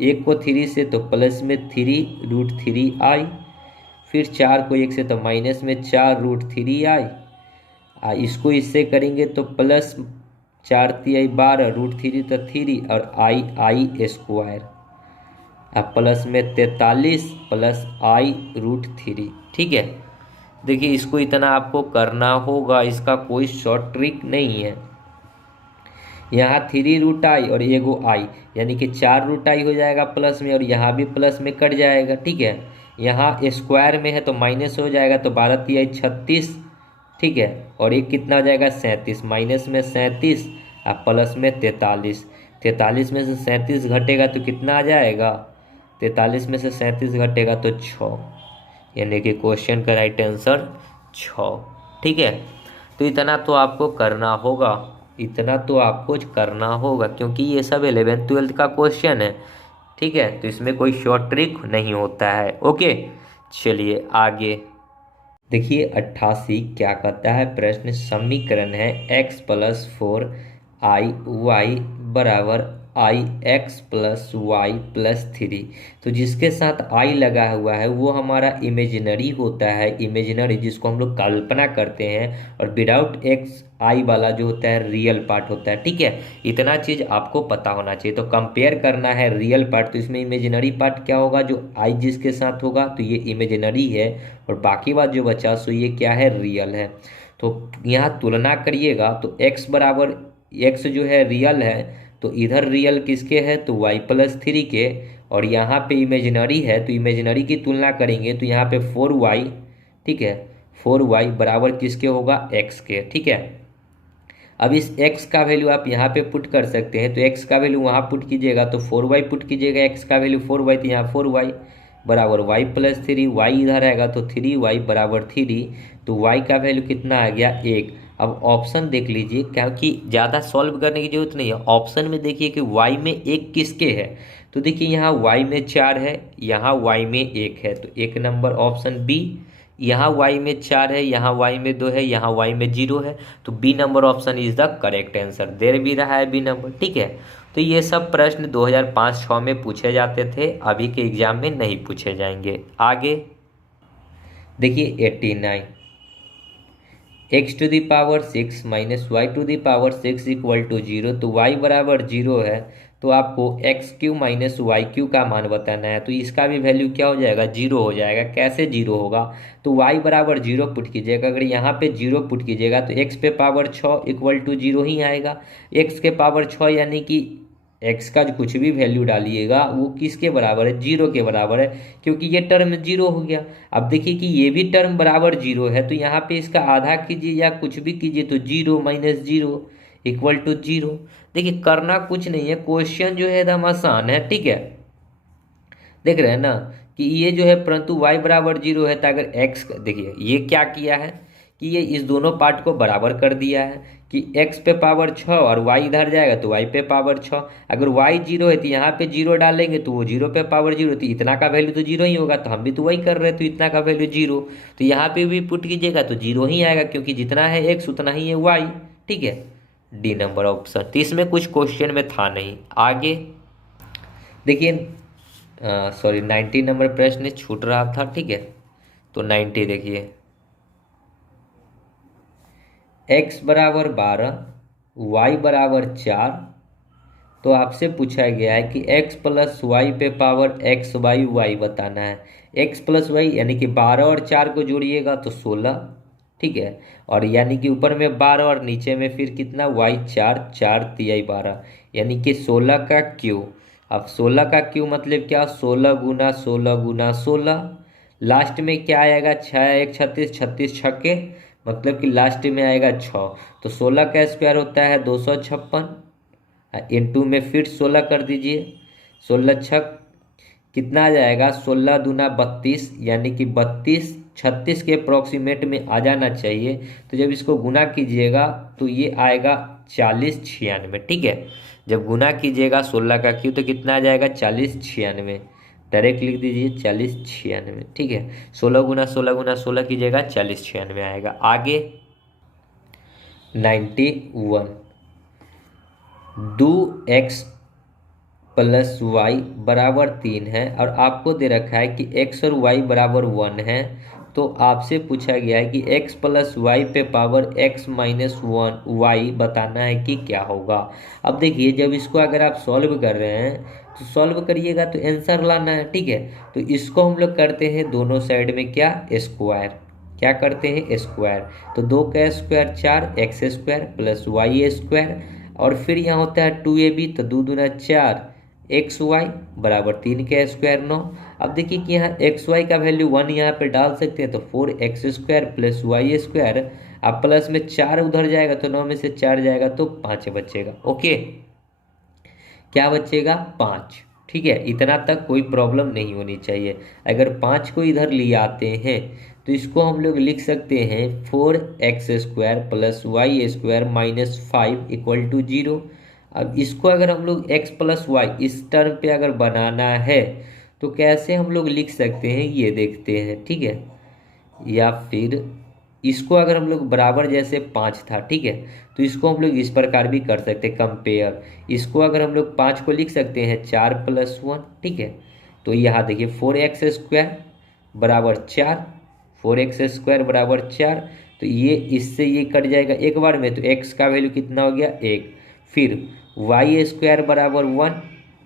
1 को 3 से तो प्लस में 3 √3i, फिर 4 को 1 से तो माइनस में 4 √3i, इसको इससे करेंगे तो प्लस 4 × 12 √3 तो 3, और i स्क्वायर, प्लस में 43 + i √3। ठीक है, देखिए इसको इतना आपको करना होगा, इसका कोई शॉर्ट ट्रिक नहीं है। यहाँ 3 √i और एगो i, यानी कि 4 √i हो जाएगा प्लस में, और यहाँ भी प्लस में कट जाएगा। ठीक है, यहाँ स्क्वायर में है तो माइनस हो जाएगा, तो 12 × 36। ठीक है, और एक कितना हो जाएगा 37, माइनस में 37 और प्लस में 43। 43 में से 37 घटेगा तो कितना आ जाएगा, 43 में से 37 घटेगा तो 6, यानी कि क्वेश्चन का राइट आंसर 6। ठीक है, तो इतना तो आपको करना होगा, इतना तो आपको करना होगा, क्योंकि ये सब 11th 12th का क्वेश्चन है। ठीक है, तो इसमें कोई शॉर्ट ट्रिक नहीं होता है। ओके, चलिए आगे देखिए 88 क्या कहता है, प्रश्न समीकरण है x + 4 आई वाई बराबर i x plus y plus three. तो जिसके साथ आई लगा हुआ है वो हमारा इमेजिनरी होता है, इमेजिनरी जिसको हम लोग कल्पना करते हैं, और विदाउट एक्स आई वाला जो होता है रियल पार्ट होता है। ठीक है, इतना चीज़ आपको पता होना चाहिए। तो कंपेयर करना है रियल पार्ट, तो इसमें इमेजिनरी पार्ट क्या होगा, जो आई जिसके साथ होगा तो ये इमेजिनरी है, और बाकी बात जो बचा सो ये क्या है, रियल है। तो यहाँ तुलना करिएगा तो एक्स बराबर, एक्स जो है रियल है, तो इधर रियल किसके है, तो y प्लस थ्री के, और यहाँ पे इमेजिनरी है तो इमेजिनरी की तुलना करेंगे तो यहाँ पे 4y, ठीक है, 4y बराबर किसके होगा, x के। ठीक है, अब इस x का वैल्यू आप यहाँ पे पुट कर सकते हैं, तो x का वैल्यू वहाँ पुट कीजिएगा तो 4y पुट कीजिएगा, x का वैल्यू 4y तो यहाँ 4y बराबर y प्लस थ्री, y इधर आएगा तो 3y बराबर 3, तो y का वैल्यू कितना आ गया, 1। अब ऑप्शन देख लीजिए, क्योंकि ज़्यादा सॉल्व करने की जरूरत नहीं है, ऑप्शन में देखिए कि y में 1 किसके है, तो देखिए यहाँ y में 4 है, यहाँ y में 1 है, तो 1 नंबर ऑप्शन बी। यहाँ y में 4 है, यहाँ y में 2 है, यहाँ y में 0 है, तो B number option is the correct answer. दे भी रहा है बी नंबर। ठीक है, तो ये सब प्रश्न 2005-06 में पूछे जाते थे, अभी के एग्जाम में नहीं पूछे जाएंगे। आगे देखिए 89, x to the power 6 minus y to the power 6 equal to 0, तो y बराबर 0 है, तो आपको x cube minus y cube का मान बताना है, तो इसका भी वैल्यू क्या हो जाएगा, 0 हो जाएगा। कैसे 0 होगा, तो y बराबर 0 पुट कीजिएगा, अगर यहाँ पे 0 पुट कीजिएगा तो x पे पावर 6 इक्वल टू 0 ही आएगा। x के पावर 6 यानी कि x का जो कुछ भी वैल्यू डालिएगा वो किसके बराबर है, 0 के बराबर है, क्योंकि ये टर्म 0 हो गया। अब देखिए कि ये भी टर्म बराबर 0 है, तो यहाँ पे इसका आधा कीजिए या कुछ भी कीजिए, तो 0 माइनस 0 इक्वल टू 0। देखिए करना कुछ नहीं है, क्वेश्चन जो है एकदम आसान है। ठीक है, देख रहे हैं ना कि ये जो है, परंतु y बराबर 0 है, तो अगर x, देखिए ये क्या किया है कि ये इस दोनों पार्ट को बराबर कर दिया है कि x पे पावर 6 और y इधर जाएगा तो y पे पावर 6। अगर y 0 है तो यहाँ पे 0 डालेंगे तो वो 0 पे पावर 0, तो इतना का वैल्यू तो 0 ही होगा, तो हम भी तो वही कर रहे हैं, तो इतना का वैल्यू 0, तो यहाँ पे भी पुट कीजिएगा तो 0 ही आएगा, क्योंकि जितना है x उतना ही है y। ठीक है, डी नंबर ऑप्शन। तो इसमें कुछ क्वेश्चन में था नहीं। आगे देखिए, सॉरी 90 नंबर प्रश्न छूट रहा था। ठीक है, तो 90 देखिए, x बराबर 12 y बराबर 4, तो आपसे पूछा गया है कि x प्लस वाई पे पावर x बाई वाई बताना है। x प्लस वाई यानी कि 12 और 4 को जोड़िएगा तो 16। ठीक है, और यानी कि ऊपर में 12 और नीचे में फिर कितना, y 4, 4 तिहाई 12, यानी कि 16 का क्यू। अब 16 का क्यू मतलब क्या, 16 गुना 16 गुना 16, लास्ट में क्या आएगा, 6 1 36, 36 छक्के, मतलब कि लास्ट में आएगा 6, तो 16 का स्क्वायर होता है 256, इंटू में फिर 16 कर दीजिए, 16 छक कितना आ जाएगा, 16 दूना 32, यानी कि 32 36 के अप्रॉक्सीमेट में आ जाना चाहिए। तो जब इसको गुना कीजिएगा तो ये आएगा 40 96। ठीक है, जब गुना कीजिएगा 16 का क्यू तो कितना आ जाएगा, 40 96, डायरेक्ट लिख दीजिए 40 96। ठीक है, 16 गुना 16 गुना 16 कीजिएगा 40 96 आएगा। आगे 91, दो एक्स प्लस वाई बराबर 3 है, और आपको दे रखा है कि x और y बराबर 1 है, तो आपसे पूछा गया है कि x प्लस वाई पे पावर x माइनस 1 वाई बताना है कि क्या होगा। अब देखिए जब इसको अगर आप सॉल्व कर रहे हैं तो सॉल्व करिएगा तो आंसर लाना है। ठीक है, तो इसको हम लोग करते हैं दोनों साइड में क्या, स्क्वायर, क्या करते हैं स्क्वायर, तो 2 का square 4 x square plus y square, और फिर यहाँ होता है 2ab, तो 2 दूना 4 एक्स वाई बराबर 3 का स्क्वायर 9। अब देखिए कि यहाँ एक्स वाई का वैल्यू 1 यहाँ पे डाल सकते हैं, तो 4x square plus y square, अब प्लस में 4 उधर जाएगा तो 9 में से 4 जाएगा तो 5 बचेगा। ओके, क्या बचेगा, 5। ठीक है, इतना तक कोई प्रॉब्लम नहीं होनी चाहिए। अगर 5 को इधर ले आते हैं तो इसको हम लोग लिख सकते हैं 4x square plus y square minus 5 equal to 0। अब इसको अगर हम लोग x प्लस वाई इस टर्म पे अगर बनाना है तो कैसे हम लोग लिख सकते हैं ये देखते हैं। ठीक है, या फिर इसको अगर हम लोग बराबर जैसे 5 था, ठीक है, तो इसको हम लोग इस प्रकार भी कर सकते हैं कंपेयर। इसको अगर हम लोग 5 को लिख सकते हैं 4+1, ठीक है। तो यहाँ देखिए 4x² बराबर 4, 4x² बराबर 4। तो ये इससे ये कट जाएगा एक बार में, तो x का वैल्यू कितना हो गया 1। फिर y² बराबर 1,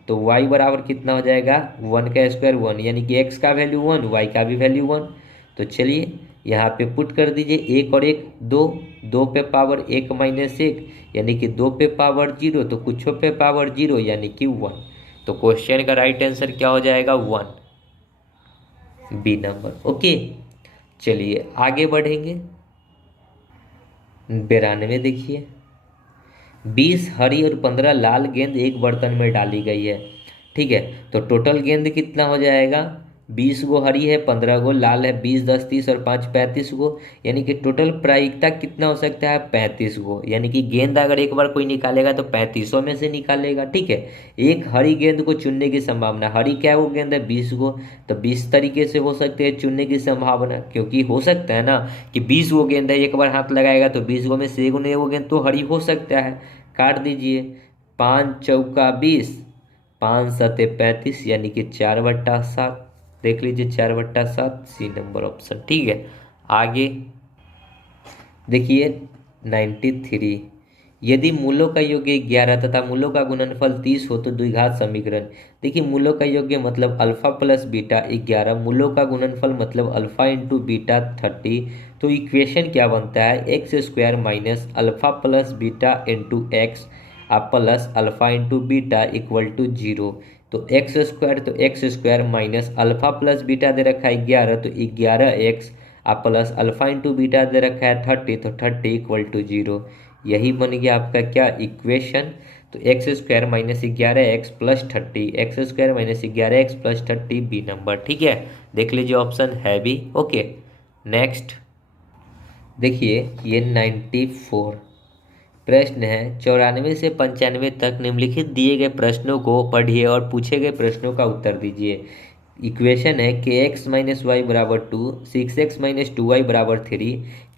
तो y बराबर कितना हो जाएगा 1 का स्क्वायर 1, यानी कि x का वैल्यू 1, y का भी वैल्यू 1। तो चलिए यहाँ पे पुट कर दीजिए, एक और एक दो, 2 पे पावर 1 माइनस 1 यानी कि 2 पे पावर 0, तो कुछों पे पावर 0 यानी कि 1। तो क्वेश्चन का राइट आंसर क्या हो जाएगा 1, बी नंबर। ओके, चलिए आगे बढ़ेंगे। 92 देखिए, 20 हरी और 15 लाल गेंद एक बर्तन में डाली गई है, ठीक है। तो टोटल गेंद कितना हो जाएगा, 20 गो हरी है, 15 गो लाल है, 20 10 30 और 5 35 गो, यानी कि टोटल प्रायिकता कितना हो सकता है 35 गो। यानी कि गेंद अगर एक बार कोई निकालेगा तो 35 में से निकालेगा, ठीक है। एक हरी गेंद को चुनने की संभावना, हरी क्या वो गेंद है 20 गो, तो 20 तरीके से हो सकते हैं चुनने की संभावना, क्योंकि हो सकता है ना कि 20 गो गेंद है, एक बार हाथ लगाएगा तो 20 गो में से एक वो गेंद तो हरी हो सकता है। काट दीजिए, 5 चौका 20, 5 सते 35 यानी कि 4/7। देख लीजिए 4/7, सी नंबर ऑप्शन, ठीक है। आगे देखिए 93, यदि मूलों का योग्य 11 तथा मूलों का गुणनफल 30 हो तो द्विघात समीकरण। देखिए मूलों का योग्य मतलब अल्फा प्लस बीटा 11, मूलों का गुणनफल मतलब अल्फा इंटू बीटा 30। तो इक्वेशन क्या बनता है, x² minus alpha plus beta into x plus alpha into beta equal to 0। तो x² तो x² minus alpha plus beta दे रखा है 11, तो 11x plus alpha into beta दे रखा है 30, तो 30 इक्वल टू 0। यही बन गया आपका क्या इक्वेशन। तो x² minus 11x plus 30, x² minus 11x plus 30 B number, ठीक है। देख लीजिए ऑप्शन है बी। ओके, नेक्स्ट देखिए ये 94 प्रश्न है, 94 से 95 तक निम्नलिखित दिए गए प्रश्नों को पढ़िए और पूछे गए प्रश्नों का उत्तर दीजिए। इक्वेशन है कि x माइनस वाई बराबर 2, 6x माइनस 2y बराबर 3,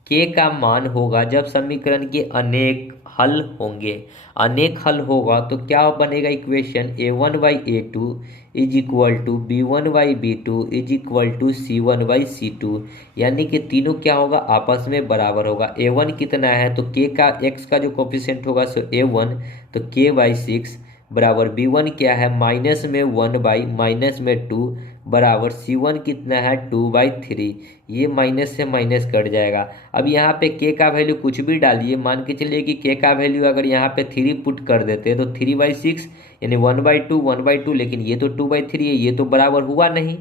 के का मान होगा जब समीकरण के अनेक हल होंगे। अनेक हल होगा तो क्या बनेगा equation, a1/a2 is equal to b1/b2 is equal to c1/c2, यानी कि तीनों क्या होगा आपस में बराबर होगा। a1 कितना है तो k का x का जो कोफिशिएंट होगा सो a1, तो k/6 बराबर b1 क्या है माइनस में 1 माइनस में 2 बराबर c1 कितना है 2/3। ये माइनस से माइनस कट जाएगा। अब यहाँ पे k का वैल्यू कुछ भी डालिए, मान के चलिए कि k का वैल्यू अगर यहाँ पे 3 पुट कर देते तो 3/6 यानी 1/2 1/2, लेकिन ये तो 2/3 है, ये तो बराबर हुआ नहीं।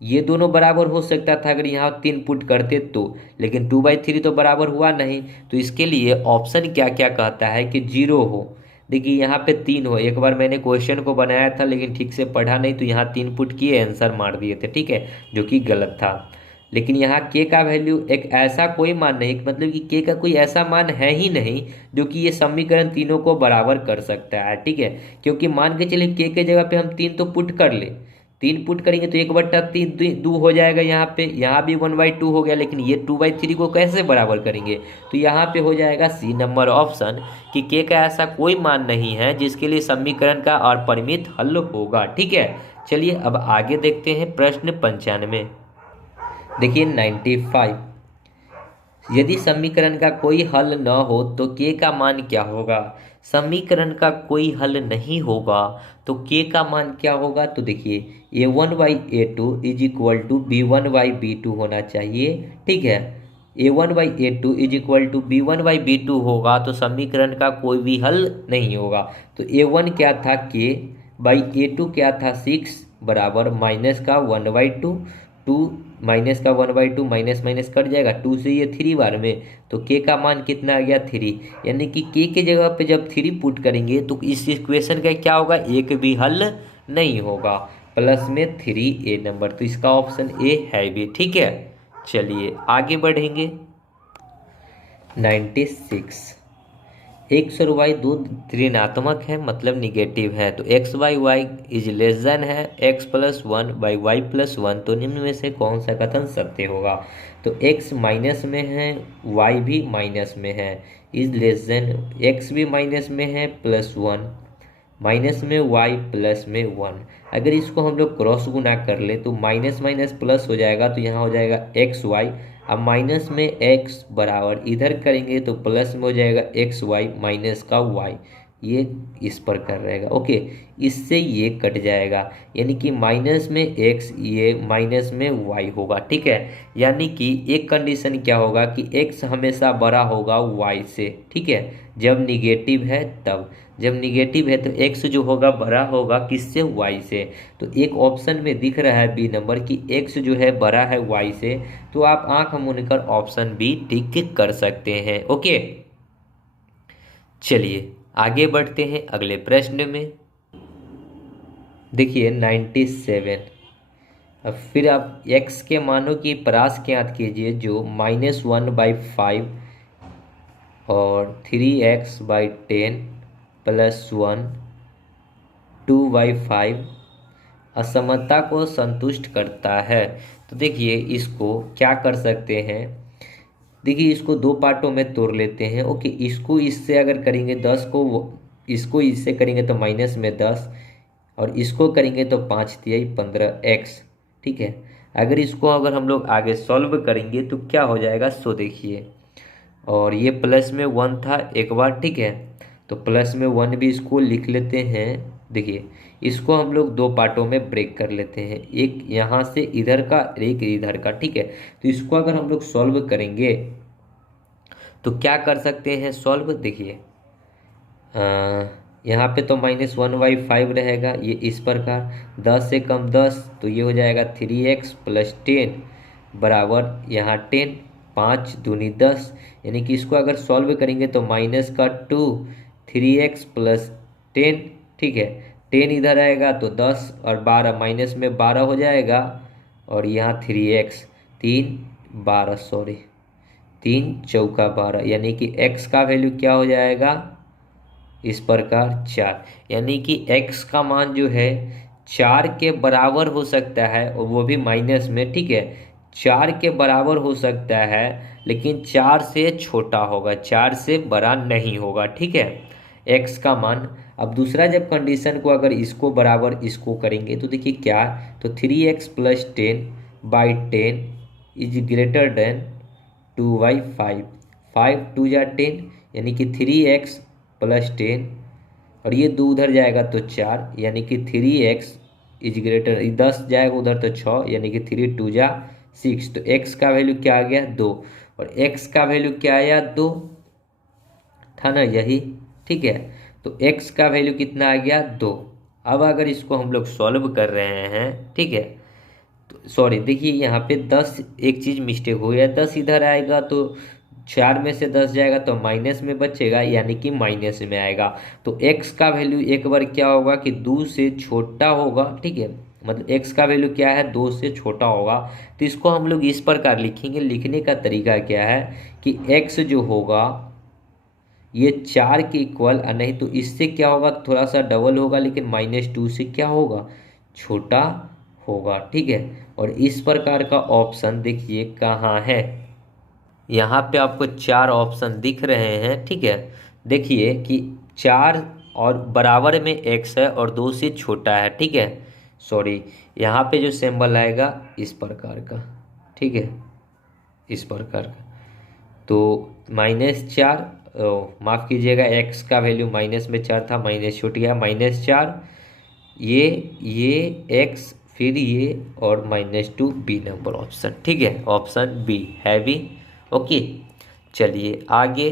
ये दोनों बराबर हो सकता था अगर यहाँ 3 पुट करते तो, लेकिन 2/3 तो बराबर हुआ नहीं। तो इसके लिए ऑप्शन क्या क्या कहता है कि 0 हो। देखिए यहाँ पे 3 हो, एक बार मैंने क्वेश्चन को बनाया था लेकिन ठीक से पढ़ा नहीं, तो यहाँ 3 पुट किए आंसर मार दिए थे, ठीक है, जो कि गलत था। लेकिन यहाँ के का वैल्यू एक ऐसा कोई मान नहीं, मतलब कि के का कोई ऐसा मान है ही नहीं जो कि ये समीकरण तीनों को बराबर कर सकता है, ठीक है। क्योंकि मान के चलिए के जगह पे हम 3 तो पुट कर ले, 3 पुट करेंगे तो 1/3 2 हो जाएगा, यहाँ पे यहाँ भी 1/2 हो गया, लेकिन ये 2/3 को कैसे बराबर करेंगे। तो यहाँ पे हो जाएगा सी नंबर ऑप्शन कि के का ऐसा कोई मान नहीं है जिसके लिए समीकरण का अपरिमित हल होगा, ठीक है। चलिए अब आगे देखते हैं प्रश्न 95। देखिए 95, यदि समीकरण का कोई हल न हो तो के का मान क्या होगा। समीकरण का कोई हल नहीं होगा तो के का मान क्या होगा, तो देखिए a1/a2 is equal to b1/b2 होना चाहिए, ठीक है। a1/a2 is equal to b1/b2 होगा तो समीकरण का कोई भी हल नहीं होगा। तो a1 क्या था k/a2 क्या था 6 बराबर माइनस का 1/2, 2 माइनस का 1/2 माइनस माइनस कट जाएगा, 2 से ये 3 बार में, तो के का मान कितना आ गया 3, यानी कि के के जगह पे जब 3 पुट करेंगे तो इस इक्वेशन का क्या होगा, एक भी हल नहीं होगा, प्लस में 3 ए नंबर। तो इसका ऑप्शन ए है भी, ठीक है। चलिए आगे बढ़ेंगे। 96, एक्स और वाई दो ऋणात्मक है मतलब निगेटिव है, तो x by y is less than है x plus one by y plus one, तो निम्न में से कौन सा कथन सत्य होगा। तो एक्स माइनस में है, वाई भी माइनस में है, इज लेस देन, एक्स भी माइनस में है प्लस वन, माइनस में वाई प्लस में वन। अगर इसको हम लोग क्रॉस गुना कर ले तो माइनस माइनस प्लस हो जाएगा, तो यहाँ हो जाएगा एक्स वाई। अब माइनस में एक्स बराबर इधर करेंगे तो प्लस में हो जाएगा एक्स वाई माइनस का वाई, ये इस प्रकार रहेगा। ओके, इससे ये कट जाएगा, यानी कि माइनस में एक्स ये माइनस में वाई होगा। ठीक है, यानी कि एक कंडीशन क्या होगा कि एक्स हमेशा बड़ा होगा वाई से। ठीक है, जब निगेटिव है तब, जब निगेटिव है तो एक्स जो होगा बड़ा होगा किससे, वाई से। तो एक ऑप्शन में दिख रहा है बी नंबर कि एक्स जो है बड़ा है वाई से, तो आप आंख मूंदकर ऑप्शन बी टिक कर सकते हैं। ओके, चलिए आगे बढ़ते हैं अगले प्रश्न में। देखिए 97। अब फिर आप x के मानों की परास ज्ञात कीजिए जो -1/5 और 3x/10 प्लस 1 2/5 असमता को संतुष्ट करता है। तो देखिए इसको क्या कर सकते हैं, देखिए इसको दो पार्टों में तोड़ लेते हैं। ओके, इसको इससे अगर करेंगे 10 को, इसको इससे करेंगे तो माइनस में 10, और इसको करेंगे तो 5 तिहाई 15x। ठीक है, अगर हम लोग आगे सॉल्व करेंगे तो क्या हो जाएगा, सो देखिए, और ये प्लस में 1 था एक बार। ठीक है, तो प्लस में 1 भी इसको लिख लेते हैं। देखिए इसको हम लोग दो पार्टों में ब्रेक कर लेते हैं, एक यहाँ से इधर का, एक इधर का। ठीक है, तो इसको अगर हम लोग सॉल्व करेंगे तो क्या कर सकते हैं सॉल्व, देखिए यहाँ पे तो -1/5 रहेगा, ये इस प्रकार 10 से कम 10, तो ये हो जाएगा 3x + 10 बराबर यहाँ 10, 5 दूनी 10, यानी कि इसको अगर सॉल्व करेंगे तो -2 3x + 10। ठीक है, 10 इधर आएगा तो 10 और 12, माइनस में 12 हो जाएगा, और यहाँ 3x 3 12, सॉरी 3 चौका 12, यानी कि x का वैल्यू क्या हो जाएगा इस प्रकार 4, यानी कि x का मान जो है 4 के बराबर हो सकता है, और वो भी माइनस में। ठीक है, 4 के बराबर हो सकता है लेकिन 4 से छोटा होगा, 4 से बड़ा नहीं होगा। ठीक है, x का मान। अब दूसरा जब कंडीशन को अगर इसको बराबर इसको करेंगे तो देखिए क्या, तो 3x + 10/10 इज ग्रेटर देन 2/5, 5 2 जा 10, यानी कि 3x + 10, और ये 2 उधर जाएगा तो 4, यानी कि 3x इज ग्रेटर, 10 जाएगा उधर तो 6, यानी कि 3 2 जा 6, तो x का वैल्यू क्या आ गया 2, और x का वैल्यू क्या आया 2 था ना, यही। ठीक है, तो x का वैल्यू कितना आ गया 2। अब अगर इसको हम लोग सॉल्व कर रहे हैं, ठीक है, तो सॉरी देखिए यहाँ पे 10, एक चीज़ मिस्टेक हो गया, 10 इधर आएगा तो 4 में से 10 जाएगा तो माइनस में बचेगा, यानी कि माइनस में आएगा। तो x का वैल्यू एक बार क्या होगा कि 2 से छोटा होगा। ठीक है, मतलब x का वैल्यू क्या है 2 से छोटा होगा, तो इसको हम लोग इस प्रकार लिखेंगे। लिखने का तरीका क्या है कि x जो होगा ये 4 के इक्वल, नहीं तो इससे क्या होगा थोड़ा सा डबल होगा, लेकिन -2 से क्या होगा छोटा होगा। ठीक है, और इस प्रकार का ऑप्शन देखिए कहाँ है, यहाँ पे आपको 4 ऑप्शन दिख रहे हैं। ठीक है, देखिए कि 4 और बराबर में x है और 2 से छोटा है। ठीक है, सॉरी यहाँ पे जो सिंबल आएगा इस प्रकार का, ठीक है, इस प्रकार का, तो -4, माफ़ कीजिएगा x का वैल्यू माइनस में 4 था, माइनस छूट गया, -4, ये x, फिर ये और -2, बी नंबर ऑप्शन। ठीक है, ऑप्शन बी है बी। ओके, चलिए आगे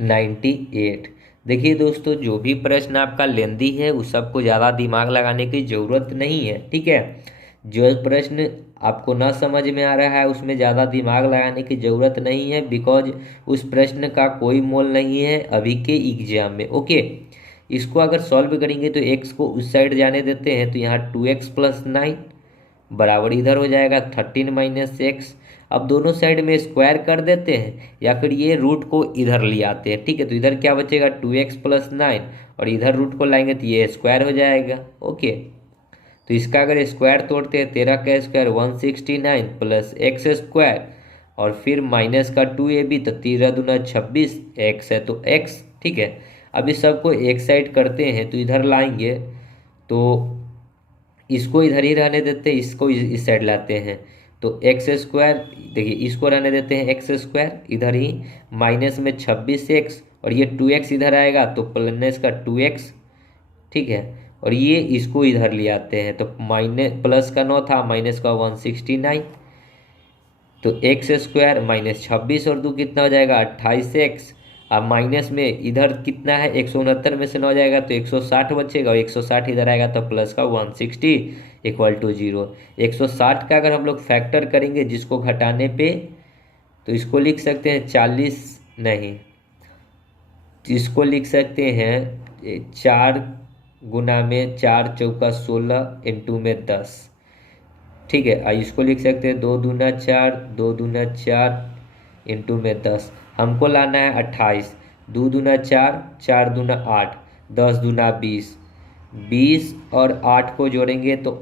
98। देखिए दोस्तों, जो भी प्रश्न आपका लेंदी है उस सबको ज़्यादा दिमाग लगाने की ज़रूरत नहीं है। ठीक है, जो प्रश्न आपको ना समझ में आ रहा है उसमें ज़्यादा दिमाग लगाने की ज़रूरत नहीं है, बिकॉज उस प्रश्न का कोई मोल नहीं है अभी के एग्जाम में। ओके, इसको अगर सॉल्व करेंगे तो x को उस साइड जाने देते हैं, तो यहाँ 2x + 9 बराबर इधर हो जाएगा 13 - x। अब दोनों साइड में स्क्वायर कर देते हैं या फिर ये रूट को इधर ले आते हैं। ठीक है, तो इधर क्या बचेगा 2x प्लस 9 और इधर रूट को लाएंगे तो ये स्क्वायर हो जाएगा। ओके, तो इसका अगर स्क्वायर तोड़ते हैं 13 का स्क्वायर 169 प्लस एक्स स्क्वायर और फिर माइनस का 2ab तो 13 दूना 26 एक्स है तो एक्स। ठीक है, अब इस सबको एक साइड करते हैं तो इधर लाएंगे तो इसको इधर ही रहने देते हैं, इसको इस साइड लाते हैं तो एक्स स्क्वायर, देखिए इसको रहने देते हैं एक्स स्क्वायर इधर ही, माइनस में 26x और ये 2x इधर आएगा तो प्लस का 2x। ठीक है, और ये इसको इधर ले आते हैं तो माइनस प्लस का 9 था माइनस का 169 तो एक्स स्क्वायर माइनस 26 और 2 कितना हो जाएगा 28x। अब माइनस में इधर कितना है 169 में से 9 जाएगा तो 160 बचेगा और 160 इधर आएगा तो प्लस का 160 इक्वल टू 0। 160 का अगर हम लोग फैक्टर करेंगे जिसको घटाने पे तो इसको लिख सकते हैं 40 नहीं, इसको लिख सकते हैं 4 गुना में 4 चौका 16 इंटू में 10। ठीक है, इसको लिख सकते हैं 2 दूना 4 2 दूना 4 इंटू में 10। हमको लाना है 28, 2 दूना 4 4 दूना 8 10 दूना 20, 20 और 8 को जोड़ेंगे तो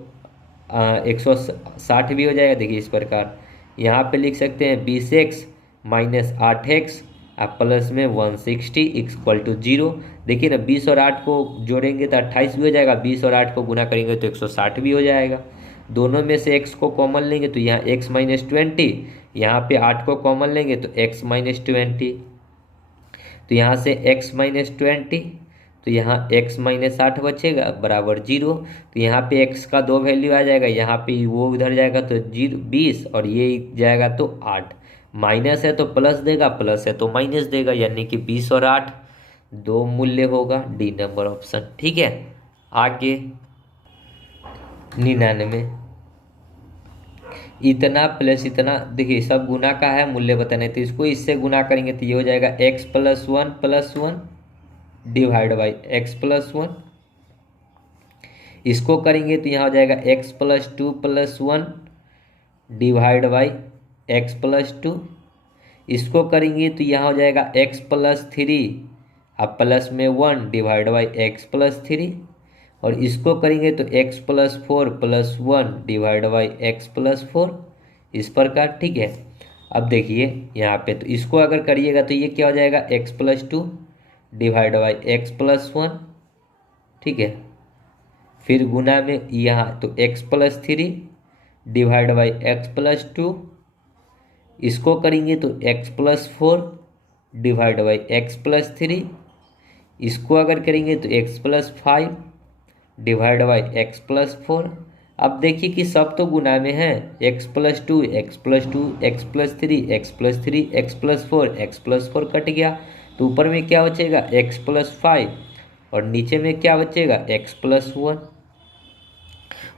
160 भी हो जाएगा। देखिए इस प्रकार यहाँ पे लिख सकते हैं 20x माइनस 8x आप प्लस में 160 इक्वल टू 0। देखिए ना 20 और 8 को जोड़ेंगे तो 28 भी हो जाएगा, 20 और 8 को गुना करेंगे तो 160 भी हो जाएगा। दोनों में से x को कॉमन लेंगे तो यहाँ x माइनस 20, यहाँ पे 8 को कॉमन लेंगे तो x माइनस 20, तो यहाँ से x माइनस 20 तो यहाँ x माइनस 8 बचेगा बराबर 0। तो यहाँ पे x का 2 वैल्यू आ जाएगा, यहाँ पे वो उधर जाएगा तो 20 और ये जाएगा तो 8। माइनस है तो प्लस देगा, प्लस है तो माइनस देगा, यानी कि 20 और 8 2 मूल्य होगा, डी नंबर ऑप्शन। ठीक है, आगे 99 इतना प्लस इतना, देखिए सब गुना का है मूल्य बताने, तो इसको इससे गुना करेंगे तो ये हो जाएगा x plus 1 divide by x plus 1। इसको करेंगे तो यहाँ हो जाएगा x plus 2 divide by x plus 2। इसको करेंगे तो यहाँ हो जाएगा x प्लस 3 अब प्लस में 1 डिवाइड बाई एक्स प्लस 3 और इसको करेंगे तो x plus 4 plus 1 divide by x plus 4 इस प्रकार। ठीक है, अब देखिए यहाँ पे तो इसको अगर करिएगा तो ये क्या हो जाएगा x plus 2 divide by x plus 1। ठीक है, फिर गुना में यहाँ तो x plus 3 divide by x plus 2, इसको करेंगे तो x plus 4 divide by x plus 3, इसको अगर करेंगे तो x plus 5 divide by x plus 4। अब देखिए कि सब तो गुना में है, x plus 2 x plus 2 x plus 3 x plus 3 x plus 4 x plus 4 cut गया तो ऊपर में क्या बचेगा x प्लस 5 और नीचे में क्या बचेगा x प्लस 1।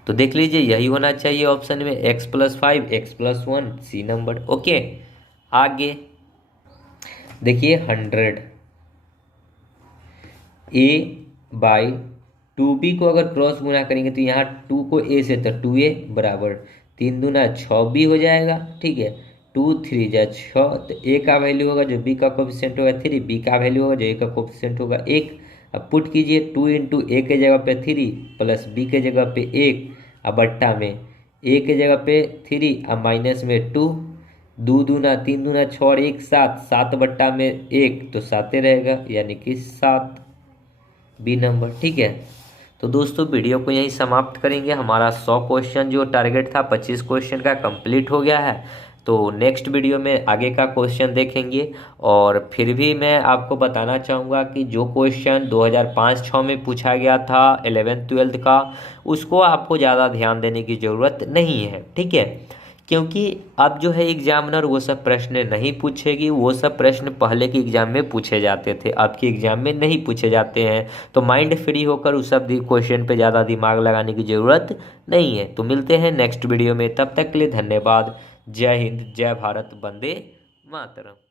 तो देख लीजिए यही होना चाहिए ऑप्शन में x plus 5 x plus 1 C number. Okay, आगे देखिए 100 a बाई 2b को अगर क्रॉस गुना करेंगे तो यहाँ 2 को a से तो 2a बराबर 3 दूना 6b हो जाएगा। ठीक है, 2 3 जा 6 तो a का वैल्यू होगा जो b का कोफिशिएंट होगा 3, b का वैल्यू होगा जो a का कोफिशिएंट होगा 1। अब पुट कीजिए 2 इंटू a के जगह पे 3 प्लस b के जगह पे 1 अब बट्टा में a के जगह पे 3 अब माइनस में 2 2 दूना 3 दूना 6 और 1 7 7 बट्टा में 1 तो 7 रहेगा यानी कि 7 बी नंबर। ठीक है, तो दोस्तों वीडियो को यहीं समाप्त करेंगे। हमारा 100 क्वेश्चन जो टारगेट था 25 क्वेश्चन का कंप्लीट हो गया है। तो नेक्स्ट वीडियो में आगे का क्वेश्चन देखेंगे। और फिर भी मैं आपको बताना चाहूँगा कि जो क्वेश्चन 2005-06 में पूछा गया था 11th-12th का, उसको आपको ज़्यादा ध्यान देने की ज़रूरत नहीं है। ठीक है, क्योंकि अब जो है एग्जामिनर वो सब प्रश्न नहीं पूछेगी, वो सब प्रश्न पहले के एग्जाम में पूछे जाते थे, आपके एग्जाम में नहीं पूछे जाते हैं। तो माइंड फ्री होकर उस सब क्वेश्चन पे ज़्यादा दिमाग लगाने की ज़रूरत नहीं है। तो मिलते हैं नेक्स्ट वीडियो में, तब तक के लिए धन्यवाद। जय हिंद, जय भारत, वंदे मातरम।